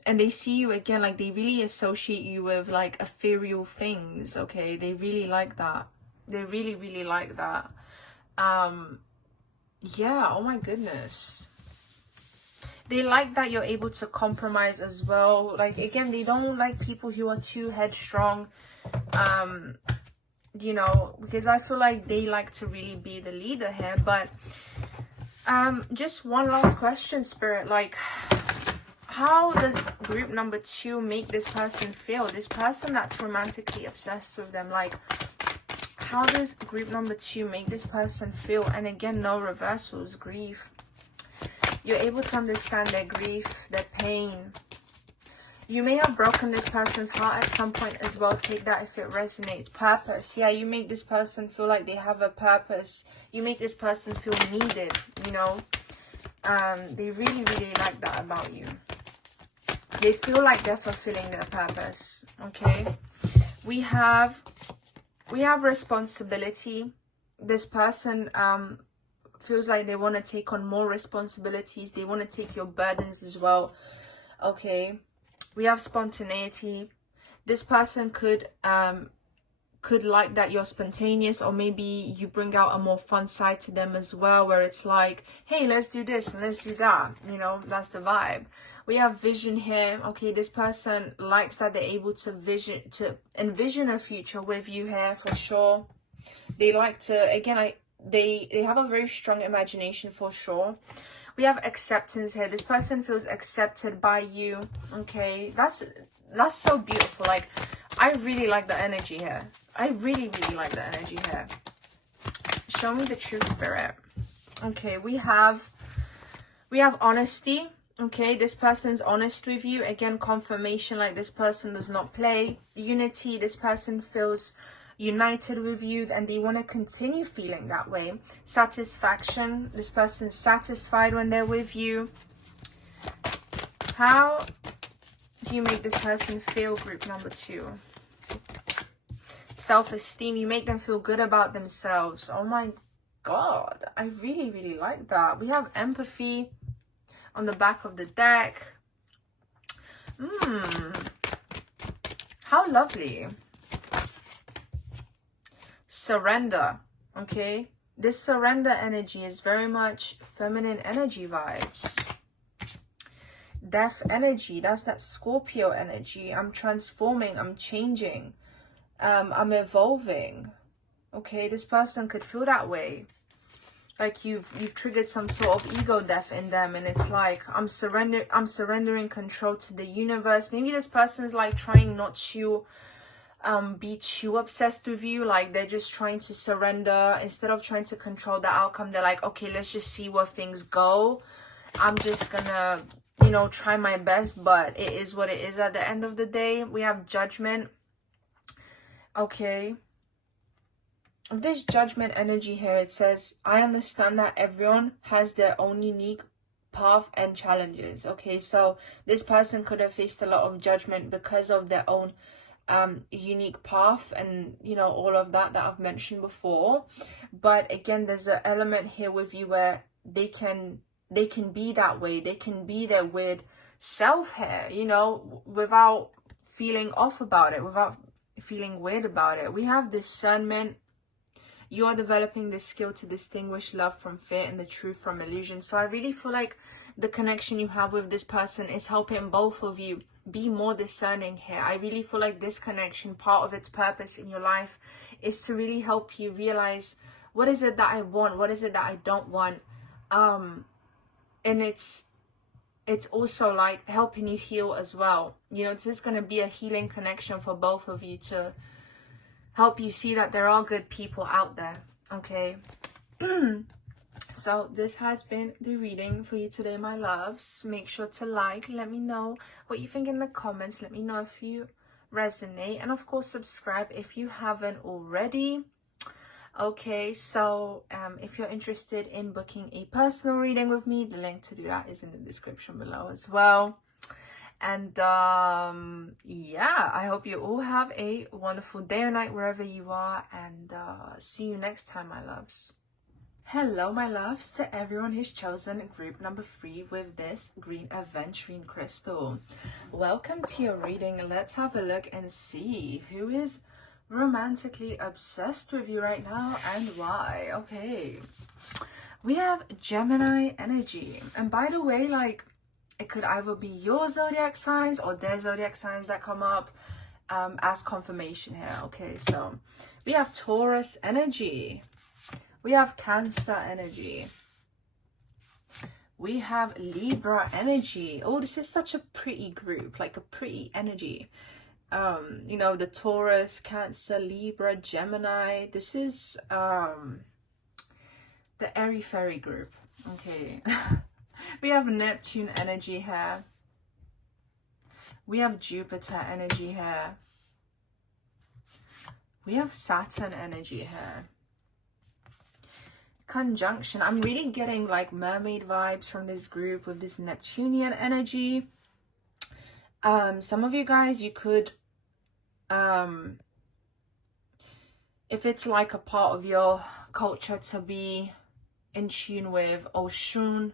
they see you again, like they really associate you with like ethereal things. Okay, they really like that. They really, really like that. Yeah, oh my goodness. They like that you're able to compromise as well. Like again, they don't like people who are too headstrong. You know, because I feel like they like to really be the leader here. But just one last question, Spirit. Like, how does group number 2 make this person feel? This person that's romantically obsessed with them. Like, how does group number 2 make this person feel? And again, no reversals. Grief. You're able to understand their grief, their pain. You may have broken this person's heart at some point as well. Take that if it resonates. Purpose. Yeah, you make this person feel like they have a purpose. You make this person feel needed, you know. They really, really like that about you. They feel like they're fulfilling their purpose. Okay. We have responsibility. This person feels like they want to take on more responsibilities. They want to take your burdens as well. Okay. We have spontaneity. This person could like that you're spontaneous, or maybe you bring out a more fun side to them as well, where it's like, hey, let's do this and let's do that, you know. That's the vibe. We have vision here. Okay, this person likes that they're able to envision a future with you here for sure. They like to, again, they have a very strong imagination for sure. We have acceptance here. This person feels accepted by you. Okay, that's so beautiful. Like, I really like the energy here. I really, really like the energy here. Show me the true, Spirit. Okay, we have honesty. Okay, this person's honest with you. Again, confirmation, like this person does not play. Unity, this person feels united with you and they want to continue feeling that way. Satisfaction, this person's satisfied when they're with you. How do you make this person feel, group number 2? Self-esteem, you make them feel good about themselves. Oh my God, I really, really like that. We have empathy on the back of the deck. How lovely. Surrender, okay? This surrender energy is very much feminine energy vibes. Death energy, that's that Scorpio energy. I'm transforming, I'm changing, I'm evolving. Okay, this person could feel that way. Like you've triggered some sort of ego death in them, and it's like I'm surrendering control to the universe. Maybe this person is like trying not to be too obsessed with you. Like they're just trying to surrender instead of trying to control the outcome. They're like, okay, let's just see where things go. I'm just gonna, you know, try my best, but it is what it is at the end of the day. We have judgment. Okay, this judgment energy here, it says, I understand that everyone has their own unique path and challenges. Okay, so this person could have faced a lot of judgment because of their own unique path and, you know, all of that I've mentioned before. But again, there's an element here with you where they can be that way. They can be their weird self here, you know, without feeling off about it, without feeling weird about it. We have discernment. You are developing this skill to distinguish love from fear and the truth from illusion. So I really feel like the connection you have with this person is helping both of you be more discerning here. I really feel like this connection, part of its purpose in your life is to really help you realize, what is it that I want? What is it that I don't want? And it's also like helping you heal as well. You know, this is going to be a healing connection for both of you to help you see that there are good people out there. Okay. So this has been the reading for you today, my loves. Make sure to like, let me know what you think in the comments. Let me know if you resonate, and of course subscribe if you haven't already. Okay, so if you're interested in booking a personal reading with me, the link to do that is in the description below as well. And yeah, I hope you all have a wonderful day or night wherever you are, and see you next time, my loves. Hello, my loves, to everyone who's chosen group number 3 with this green aventurine crystal. Welcome to your reading. Let's have a look and see who is romantically obsessed with you right now and why. Okay, we have Gemini energy, and by the way, like, it could either be your zodiac signs or their zodiac signs that come up as confirmation here. Okay, so we have Taurus energy. We have Cancer energy. We have Libra energy. Oh, this is such a pretty group, like a pretty energy. You know, the Taurus, Cancer, Libra, Gemini. This is the airy fairy group. Okay. We have Neptune energy here. We have Jupiter energy here. We have Saturn energy here. Conjunction. I'm really getting like mermaid vibes from this group with this Neptunian energy. Some of you guys, you could, if it's like a part of your culture to be in tune with Oshun,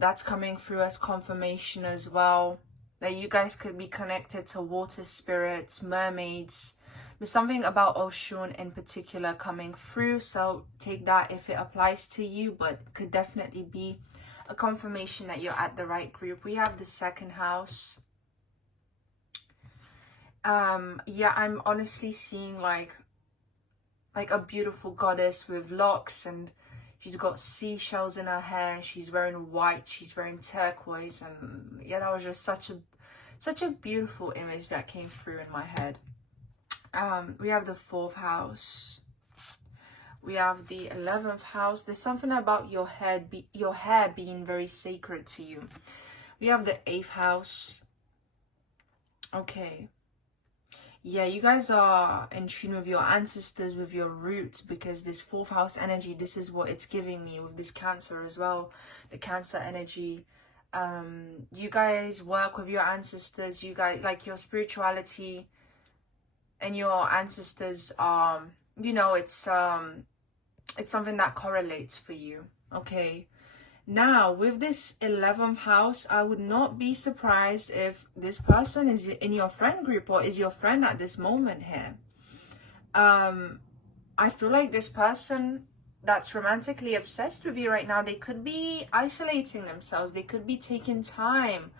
that's coming through as confirmation as well, that you guys could be connected to water spirits, mermaids. There's something about Oshun in particular coming through, so take that if it applies to you, but could definitely be a confirmation that you're at the right group. We have the second house. Yeah, I'm honestly seeing like a beautiful goddess with locks, and she's got seashells in her hair. She's wearing white. She's wearing turquoise, and yeah, that was just such a beautiful image that came through in my head. We have the 4th house. We have the 11th house. There's something about your hair being very sacred to you. We have the 8th house. Okay. Yeah, you guys are in tune with your ancestors, with your roots, because this 4th house energy, this is what it's giving me with this Cancer as well. The Cancer energy. You guys work with your ancestors. You guys, like, your spirituality and your ancestors, you know, it's it's something that correlates for you. Okay, now with this 11th house, I would not be surprised if this person is in your friend group or is your friend at this moment here. I feel like this person that's romantically obsessed with you right now, they could be isolating themselves. They could be taking time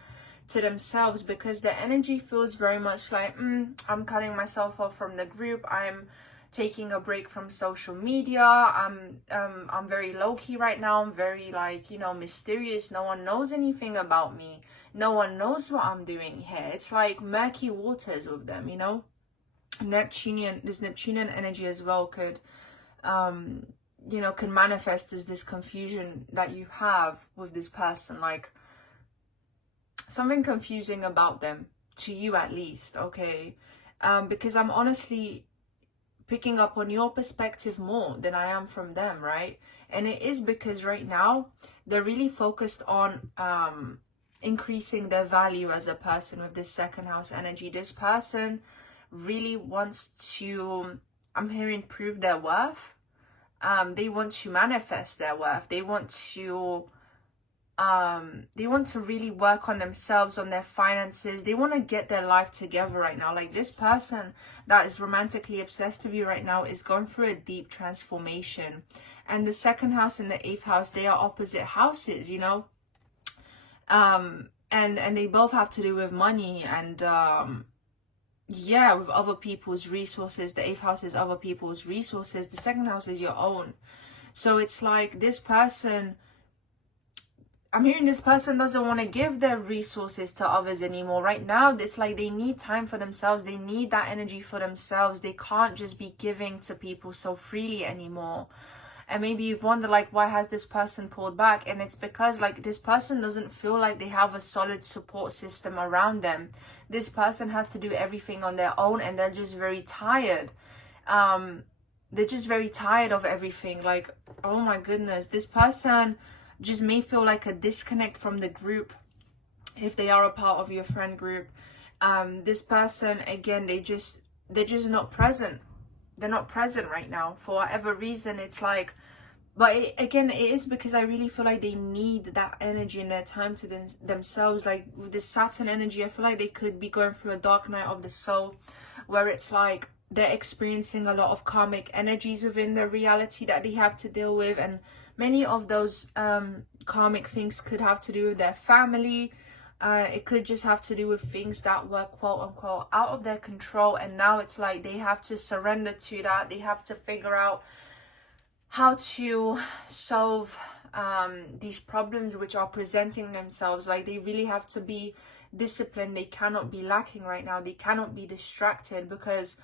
to themselves because the energy feels very much like, I'm cutting myself off from the group. I'm taking a break from social media. I'm very low-key right now. I'm very, like, you know, mysterious. No one knows anything about me. No one knows what I'm doing here. It's like murky waters with them, you know. This Neptunian energy as well could you know, can manifest as this confusion that you have with this person, like something confusing about them, to you at least. Okay, because I'm honestly picking up on your perspective more than I am from them, right? And it is because right now they're really focused on increasing their value as a person with this second house energy. This person really wants to, I'm hearing, prove their worth. They want to manifest their worth. They want to really work on themselves, on their finances. They want to get their life together right now. Like, this person that is romantically obsessed with you right now is going through a deep transformation. And the second house and the 8th house, they are opposite houses, you know. And they both have to do with money and yeah, with other people's resources. The 8th house is other people's resources. The second house is your own. So it's like this person, I'm hearing this person doesn't want to give their resources to others anymore. Right now, it's like they need time for themselves. They need that energy for themselves. They can't just be giving to people so freely anymore. And maybe you've wondered, like, why has this person pulled back? And it's because, like, this person doesn't feel like they have a solid support system around them. This person has to do everything on their own, and they're just very tired. They're just very tired of everything. Like, oh my goodness, this person just may feel like a disconnect from the group if they are a part of your friend group. This person, again, they're just not present. They're not present right now for whatever reason. It's like, but again, it is because I really feel like they need that energy and their time to themselves. Like, with this Saturn energy, I feel like they could be going through a dark night of the soul, where it's like they're experiencing a lot of karmic energies within the reality that they have to deal with. And many of those karmic things could have to do with their family. It could just have to do with things that were quote unquote out of their control, and now it's like they have to surrender to that. They have to figure out how to solve these problems which are presenting themselves. Like, they really have to be disciplined. They cannot be lacking right now. They cannot be distracted, because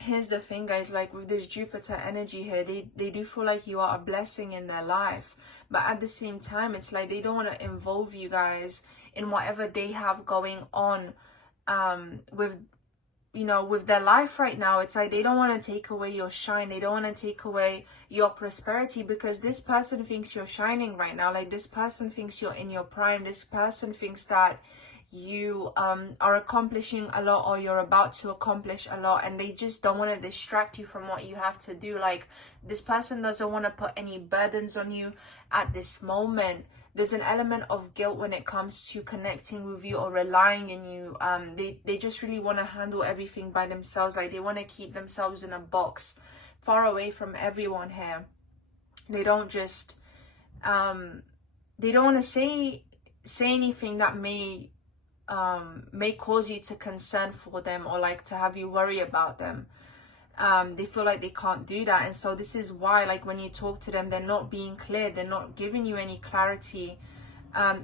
here's the thing, guys, like with this Jupiter energy here, they do feel like you are a blessing in their life, but at the same time, it's like they don't want to involve you guys in whatever they have going on with, you know, with their life right now. It's like they don't want to take away your shine. They don't want to take away your prosperity, because this person thinks you're shining right now. Like, this person thinks you're in your prime. This person thinks that you are accomplishing a lot, or you're about to accomplish a lot, and they just don't want to distract you from what you have to do. Like, this person doesn't want to put any burdens on you at this moment. There's an element of guilt when it comes to connecting with you or relying on you. They just really want to handle everything by themselves. Like, they want to keep themselves in a box, far away from everyone here. They don't just they don't want to say anything that may cause you to concern for them, or like to have you worry about them. They feel like they can't do that, and so this is why, like, when you talk to them, they're not being clear. They're not giving you any clarity,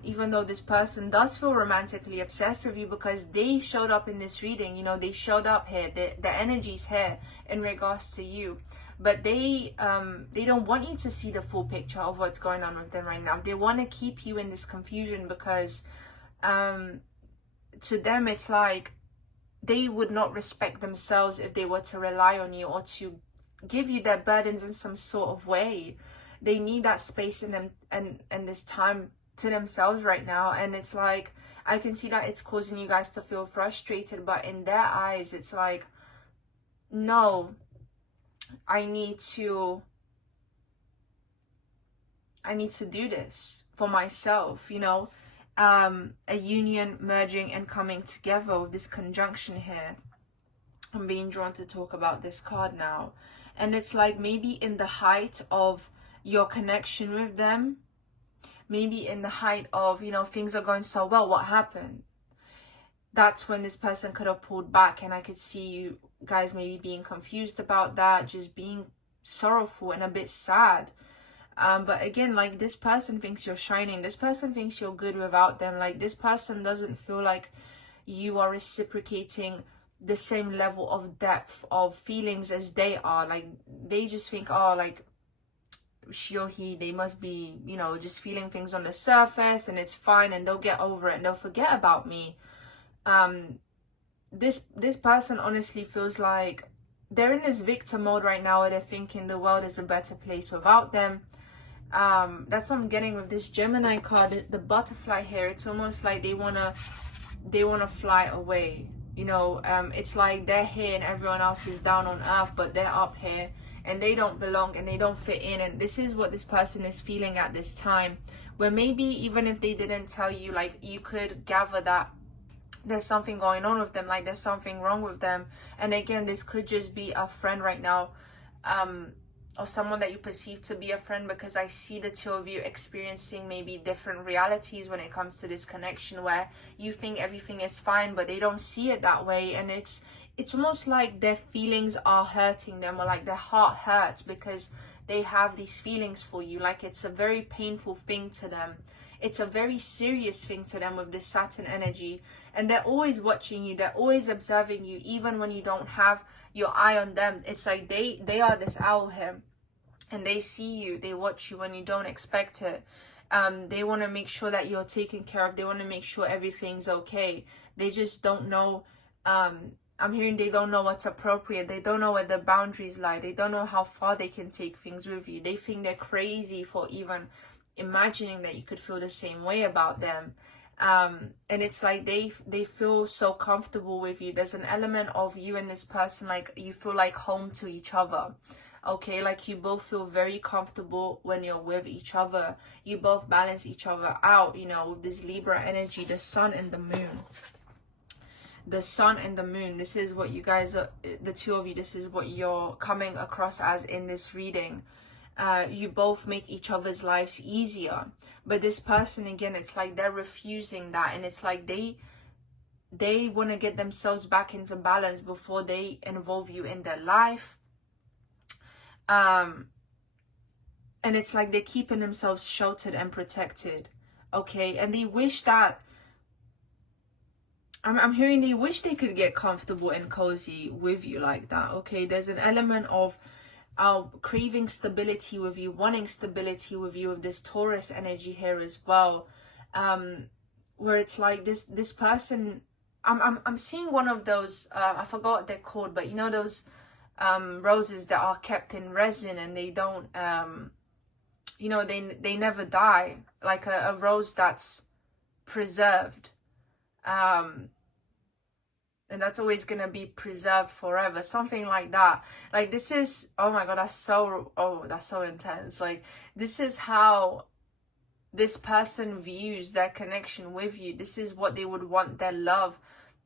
even though this person does feel romantically obsessed with you, because they showed up in this reading. You know, they showed up here. The energy's here in regards to you, but they don't want you to see the full picture of what's going on with them right now. They want to keep you in this confusion, because to them, it's like they would not respect themselves if they were to rely on you or to give you their burdens in some sort of way. They need that space in them and this time to themselves right now. And it's like, I can see that it's causing you guys to feel frustrated, but in their eyes, it's like, no, I need to I need to do this for myself, you know. A union merging and coming together with this conjunction here. I'm being drawn to talk about this card now. And it's like maybe in the height of your connection with them, maybe in the height of, you know, things are going so well, what happened? That's when this person could have pulled back, and I could see you guys maybe being confused about that, just being sorrowful and a bit sad. But again, like, this person thinks you're shining. This person thinks you're good without them. Like, this person doesn't feel like you are reciprocating the same level of depth of feelings as they are. Like, they just think, oh, like, she or he, they must be, you know, just feeling things on the surface, and it's fine, and they'll get over it and they'll forget about me. This person honestly feels like they're in this victim mode right now, where they're thinking the world is a better place without them. That's what I'm getting with this Gemini card, the butterfly here. It's almost like they wanna fly away, you know. It's like they're here and everyone else is down on earth, but they're up here and they don't belong and they don't fit in. And this is what this person is feeling at this time, where maybe even if they didn't tell you, like, you could gather that there's something going on with them, like there's something wrong with them. And again, this could just be a friend right now, or someone that you perceive to be a friend, because I see the two of you experiencing maybe different realities when it comes to this connection, where you think everything is fine but they don't see it that way. And it's almost like their feelings are hurting them, or like their heart hurts because they have these feelings for you. Like, it's a very painful thing to them. It's a very serious thing to them with this Saturn energy. And they're always watching you. They're always observing you, even when you don't have your eye on them. It's like they are this owl here, and they see you. They watch you when you don't expect it. They want to make sure that you're taken care of. They want to make sure everything's okay. They just don't know. I'm hearing they don't know what's appropriate. They don't know where the boundaries lie. They don't know how far they can take things with you. They think they're crazy for even imagining that you could feel the same way about them. And it's like they feel so comfortable with you. There's an element of you and this person, like, you feel like home to each other. Okay, like, you both feel very comfortable when you're with each other. You both balance each other out, you know, with this Libra energy, the sun and the moon. The sun and the moon, this is what you guys are, the two of you, this is what you're coming across as in this reading. You both make each other's lives easier. But this person, again, it's like they're refusing that. And it's like they want to get themselves back into balance before they involve you in their life. And it's like they're keeping themselves sheltered and protected. Okay, and they wish that, I'm hearing they wish they could get comfortable and cozy with you like that. Okay, there's an element of craving stability with you, wanting stability with you, with this Taurus energy here as well, where it's like this person, I'm seeing one of those, I forgot what they're called, but you know those roses that are kept in resin and they don't, you know, they never die, like a rose that's preserved, and that's always gonna be preserved forever, something like that. Like, this is, oh my god, that's so intense. Like, this is how this person views their connection with you. This is what they would want their love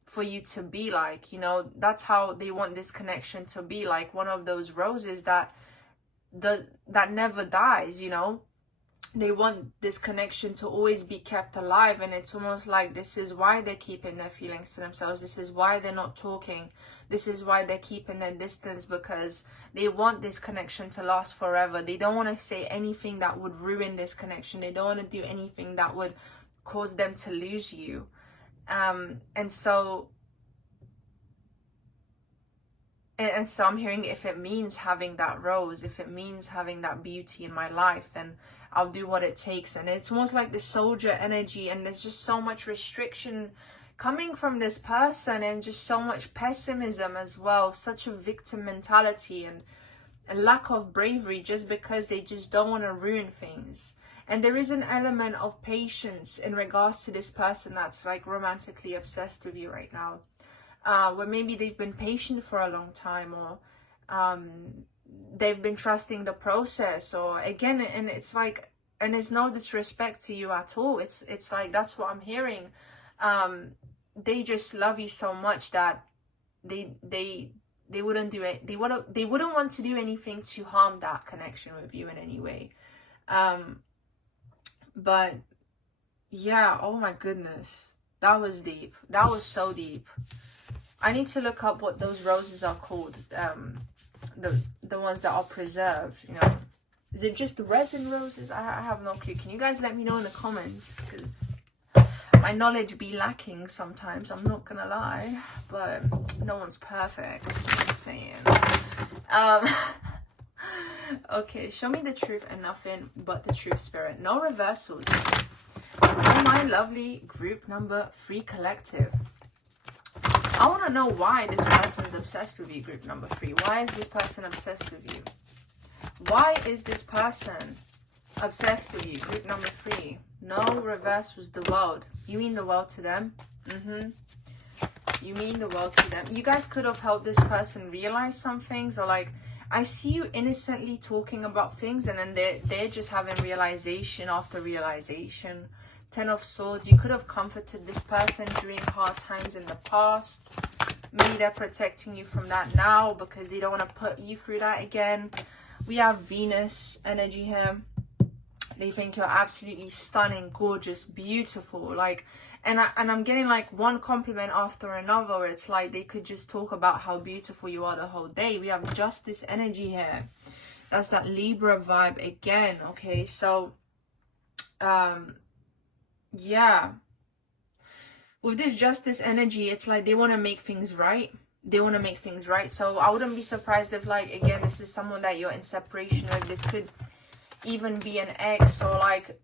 for you to be like, you know. That's how they want this connection to be, like one of those roses that never dies, you know. They want this connection to always be kept alive. And it's almost like this is why they're keeping their feelings to themselves. This is why they're not talking. This is why they're keeping their distance, because they want this connection to last forever. They don't want to say anything that would ruin this connection. They don't want to do anything that would cause them to lose you. And so I'm hearing, if it means having that rose, if it means having that beauty in my life, then I'll do what it takes. And it's almost like the soldier energy, and there's just so much restriction coming from this person, and just so much pessimism as well, such a victim mentality and a lack of bravery, just because they just don't want to ruin things. And there is an element of patience in regards to this person that's like romantically obsessed with you right now, where maybe they've been patient for a long time, or they've been trusting the process, or again, and it's like And it's no disrespect to you at all. It's like, that's what I'm hearing. They just love you so much that they wouldn't do it. They wouldn't want to do anything to harm that connection with you in any way. But yeah, oh my goodness, that was deep. That was so deep. I need to look up what those roses are called. The ones that are preserved, you know. Is it just resin roses? I have no clue. Can you guys let me know in the comments? Because my knowledge be lacking sometimes, I'm not gonna lie. But no one's perfect, I'm just saying. Okay, show me the truth and nothing but the truth, spirit. No reversals. For my lovely group number 3 collective. I want to know why this person's obsessed with you, group number 3. Why is this person obsessed with you? Why is this person obsessed with you, group number 3? No reversals, the world. You mean the world to them? You mean the world to them. You guys could have helped this person realize some things, or like, I see you innocently talking about things and then they're just having realization after realization. 10 of Swords. You could have comforted this person during hard times in the past. Maybe they're protecting you from that now because they don't want to put you through that again. We have Venus energy here. They think you're absolutely stunning, gorgeous, beautiful. Like, and I'm getting like one compliment after another, where it's like they could just talk about how beautiful you are the whole day. We have Justice energy here. That's that Libra vibe again. Okay, so yeah, with this Justice energy, it's like they want to make things right. They want to make things right. So I wouldn't be surprised if, like, again, this is someone that you're in separation with. This could even be an ex, or like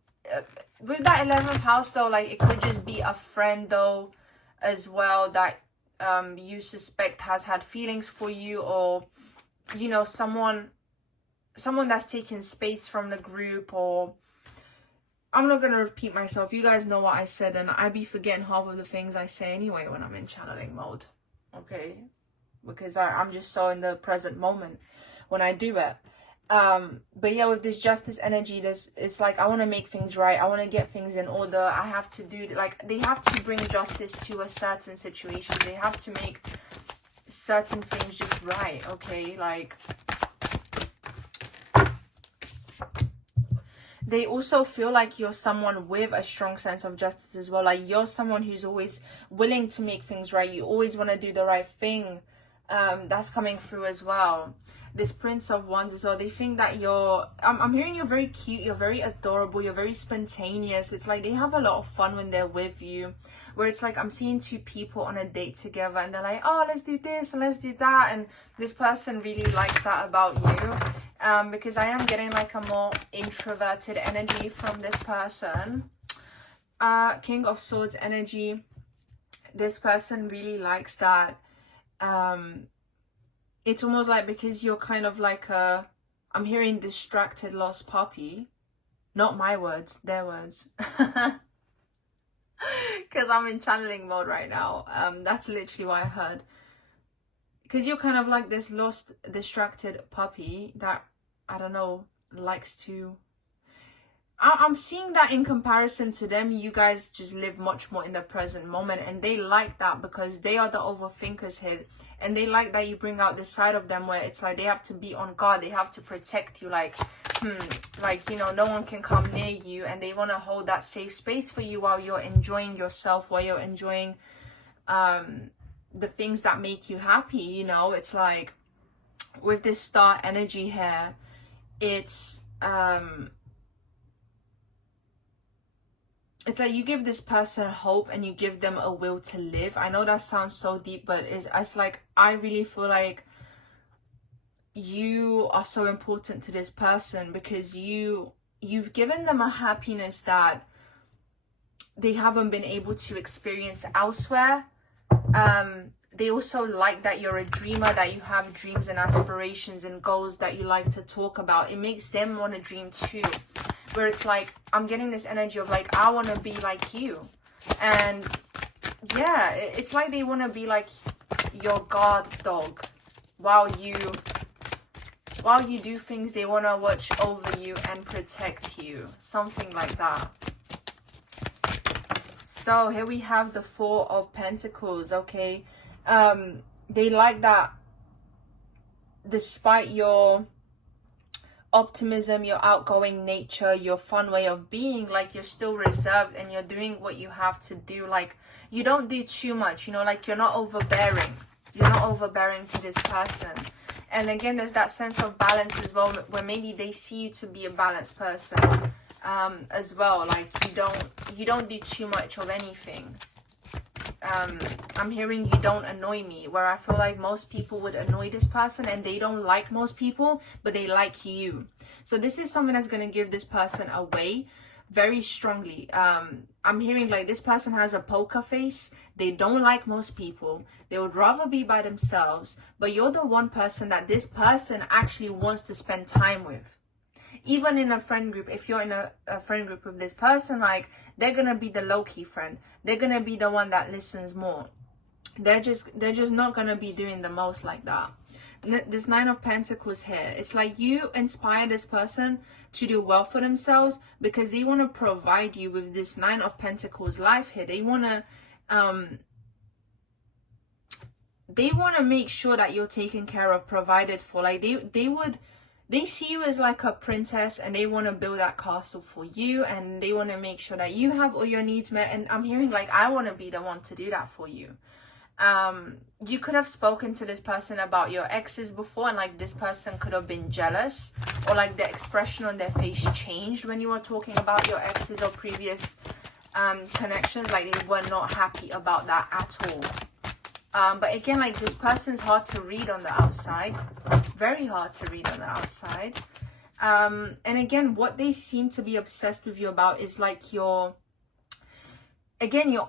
with that 11th house though, like it could just be a friend though as well that you suspect has had feelings for you, or you know, someone that's taking space from the group. Or I'm not gonna repeat myself, you guys know what I said, and I be forgetting half of the things I say anyway when I'm in channeling mode, okay, because I'm just so in the present moment when I do it. But yeah, with this Justice energy, it's like I want to make things right, I want to get things in order. I have to do, like, they have to bring justice to a certain situation. They have to make certain things just right, okay? Like, they also feel like you're someone with a strong sense of justice as well. Like, you're someone who's always willing to make things right. You always want to do the right thing. That's coming through as well. This Prince of Wands as well. They think that you're, I'm hearing you're very cute, you're very adorable, you're very spontaneous. It's like they have a lot of fun when they're with you. Where it's like I'm seeing two people on a date together and they're like, oh, let's do this and let's do that. And this person really likes that about you. Because I am getting like a more introverted energy from this person. King of Swords energy. This person really likes that. It's almost like because you're kind of like a, I'm hearing distracted lost puppy. Not my words, their words. Because I'm in channeling mode right now. That's literally what I heard. Because you're kind of like this lost, distracted puppy that, I don't know, likes to... I'm seeing that in comparison to them, you guys just live much more in the present moment, and they like that because they are the overthinkers here, and they like that you bring out this side of them where it's like they have to be on guard, they have to protect you, like like, you know, no one can come near you, and they want to hold that safe space for you while you're enjoying yourself, while you're enjoying the things that make you happy. You know, it's like with this Star energy here, it's like you give this person hope and you give them a will to live. I know that sounds so deep, but it's like I really feel like you are so important to this person because you've given them a happiness that they haven't been able to experience elsewhere. They also like that you're a dreamer, that you have dreams and aspirations and goals that you like to talk about. It makes them want to dream too. Where it's like, I'm getting this energy of like, I want to be like you. And yeah, it's like they want to be like your guard dog while you while you do things, they want to watch over you and protect you. Something like that. So here we have the Four of Pentacles, okay? They like that despite your optimism, your outgoing nature, your fun way of being, like you're still reserved and you're doing what you have to do. Like you don't do too much, you know, like you're not overbearing. You're not overbearing to this person. And again, there's that sense of balance as well, where maybe they see you to be a balanced person as well. Like you don't do too much of anything. I'm hearing you don't annoy me, where I feel like most people would annoy this person and they don't like most people, but they like you. So this is something that's going to give this person away very strongly. I'm hearing like this person has a poker face. They don't like most people. They would rather be by themselves, but you're the one person that this person actually wants to spend time with. Even in a friend group, if you're in a friend group with this person, like they're gonna be the low-key friend. They're gonna be the one that listens more. They're just not gonna be doing the most like that. This Nine of Pentacles here, it's like you inspire this person to do well for themselves because they want to provide you with this Nine of Pentacles life here. They want to make sure that you're taken care of, provided for. Like they see you as like a princess and they want to build that castle for you, and they want to make sure that you have all your needs met. And I'm hearing like I want to be the one to do that for you. You could have spoken to this person about your exes before, and like this person could have been jealous, or like the expression on their face changed when you were talking about your exes or previous connections. Like they were not happy about that at all. But again, like this person's hard to read on the outside, very hard to read on the outside. And again, what they seem to be obsessed with you about is like your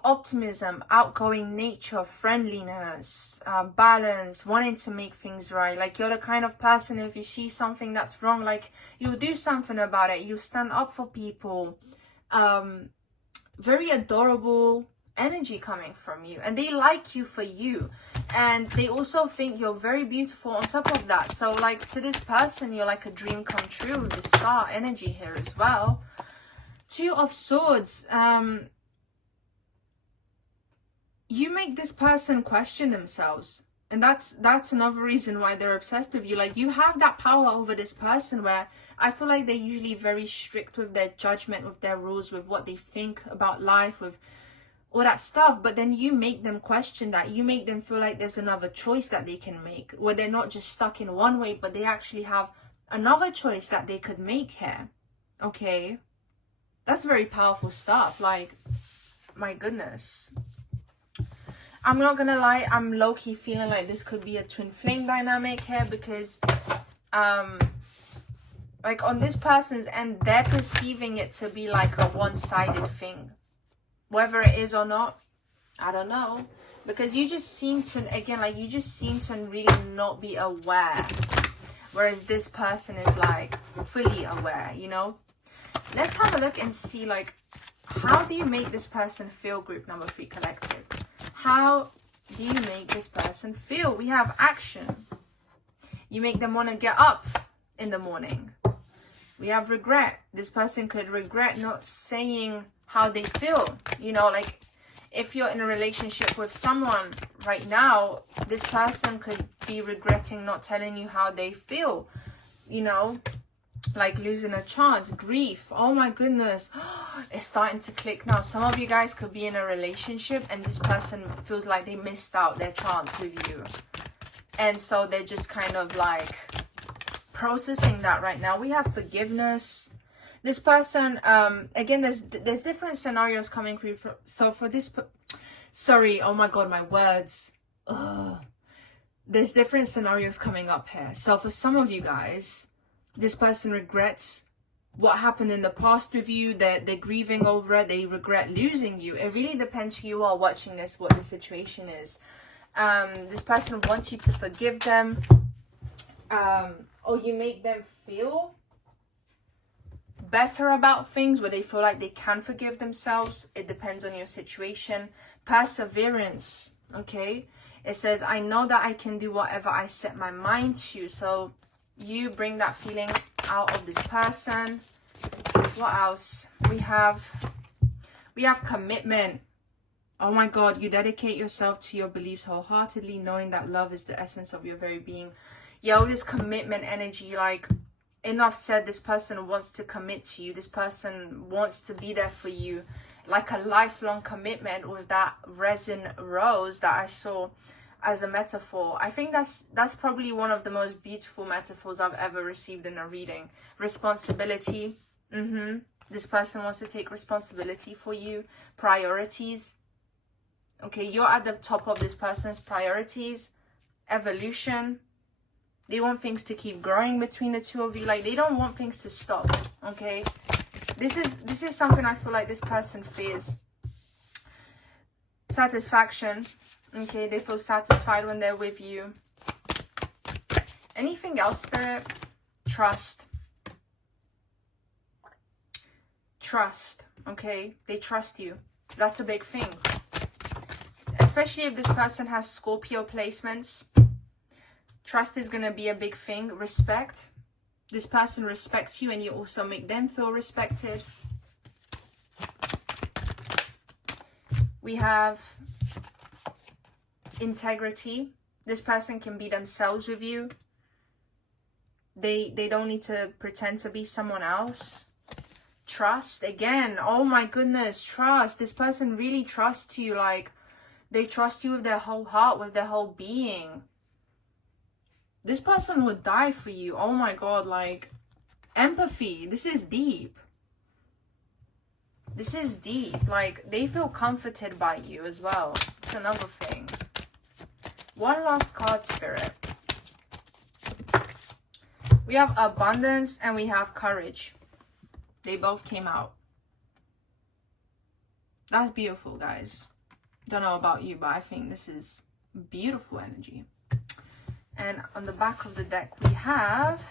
optimism, outgoing nature, friendliness, balance, wanting to make things right. Like you're the kind of person, if you see something that's wrong, like you'll do something about it. You stand up for people. Very adorable energy coming from you, and they like you for you, and they also think you're very beautiful on top of that. So like to this person, you're like a dream come true with the star energy here as well. Two of Swords. You make this person question themselves, and that's another reason why they're obsessed with you. Like you have that power over this person, where I feel like they're usually very strict with their judgment, with their rules, with what they think about life, with all that stuff. But then you make them question that. You make them feel like there's another choice that they can make, where they're not just stuck in one way, but they actually have another choice that they could make here. Okay, that's very powerful stuff. Like, my goodness. I'm not gonna lie, I'm low-key feeling like this could be a twin flame dynamic here, because like on this person's end, they're perceiving it to be like a one-sided thing. Whether it is or not, I don't know. Because you just seem to, again, like you just seem to really not be aware. Whereas this person is like fully aware, you know? Let's have a look and see, like, how do you make this person feel, group number 3 collective? How do you make this person feel? We have action. You make them want to get up in the morning. We have regret. This person could regret not saying how they feel. You know, like if you're in a relationship with someone right now, this person could be regretting not telling you how they feel. You know, like losing a chance, grief. Oh my goodness, it's starting to click now. Some of you guys could be in a relationship and this person feels like they missed out their chance with you, and so they're just kind of like processing that right now. We have forgiveness. This person, again, there's different scenarios coming through. So for this, sorry, oh my god, my words. There's different scenarios coming up here. So for some of you guys, this person regrets what happened in the past with you. They're grieving over it. They regret losing you. It really depends who you are watching this, what the situation is. This person wants you to forgive them. Or you make them feel better about things, where they feel like they can forgive themselves. It depends on your situation. Perseverance, okay? It says, I know that I can do whatever I set my mind to. So You bring that feeling out of this person. What else? We have commitment. Oh my God, you dedicate yourself to your beliefs wholeheartedly, knowing that love is the essence of your very being. Yo, this commitment energy, like, enough said, this person wants to commit to you. This person wants to be there for you. Like a lifelong commitment with that resin rose that I saw as a metaphor. I think that's probably one of the most beautiful metaphors I've ever received in a reading. Responsibility. This person wants to take responsibility for you. Priorities. Okay, you're at the top of this person's priorities. Evolution. They want things to keep growing between the two of you. Like, they don't want things to stop. Okay, this is something I feel like this person fears. Satisfaction. Okay, they feel satisfied when they're with you. Anything else, Spirit? Trust. Trust. Okay, they trust you. That's a big thing. Especially if this person has Scorpio placements. Trust is going to be a big thing. Respect. This person respects you and you also make them feel respected. We have integrity. This person can be themselves with you. They don't need to pretend to be someone else. Trust. Again, oh my goodness, trust. This person really trusts you. Like, they trust you with their whole heart, with their whole being. This person would die for you. Oh my God, like, empathy. This is deep. This is deep. Like, they feel comforted by you as well. It's another thing. One last card, Spirit. We have abundance and we have courage. They both came out. That's beautiful, guys. Don't know about you, but I think this is beautiful energy. And on the back of the deck, we have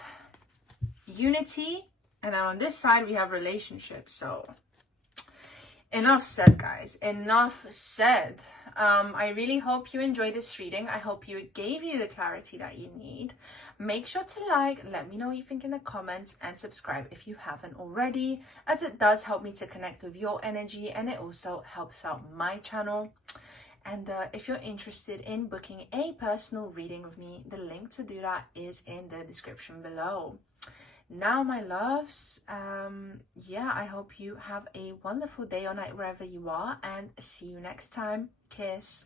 unity. And then on this side, we have relationships. So, enough said, guys. Enough said. I really hope you enjoyed this reading. I hope it gave you the clarity that you need. Make sure to like, let me know what you think in the comments, and subscribe if you haven't already, as it does help me to connect with your energy and it also helps out my channel. And if you're interested in booking a personal reading with me, the link to do that is in the description below. Now, my loves, yeah, I hope you have a wonderful day or night wherever you are, and see you next time. Kiss.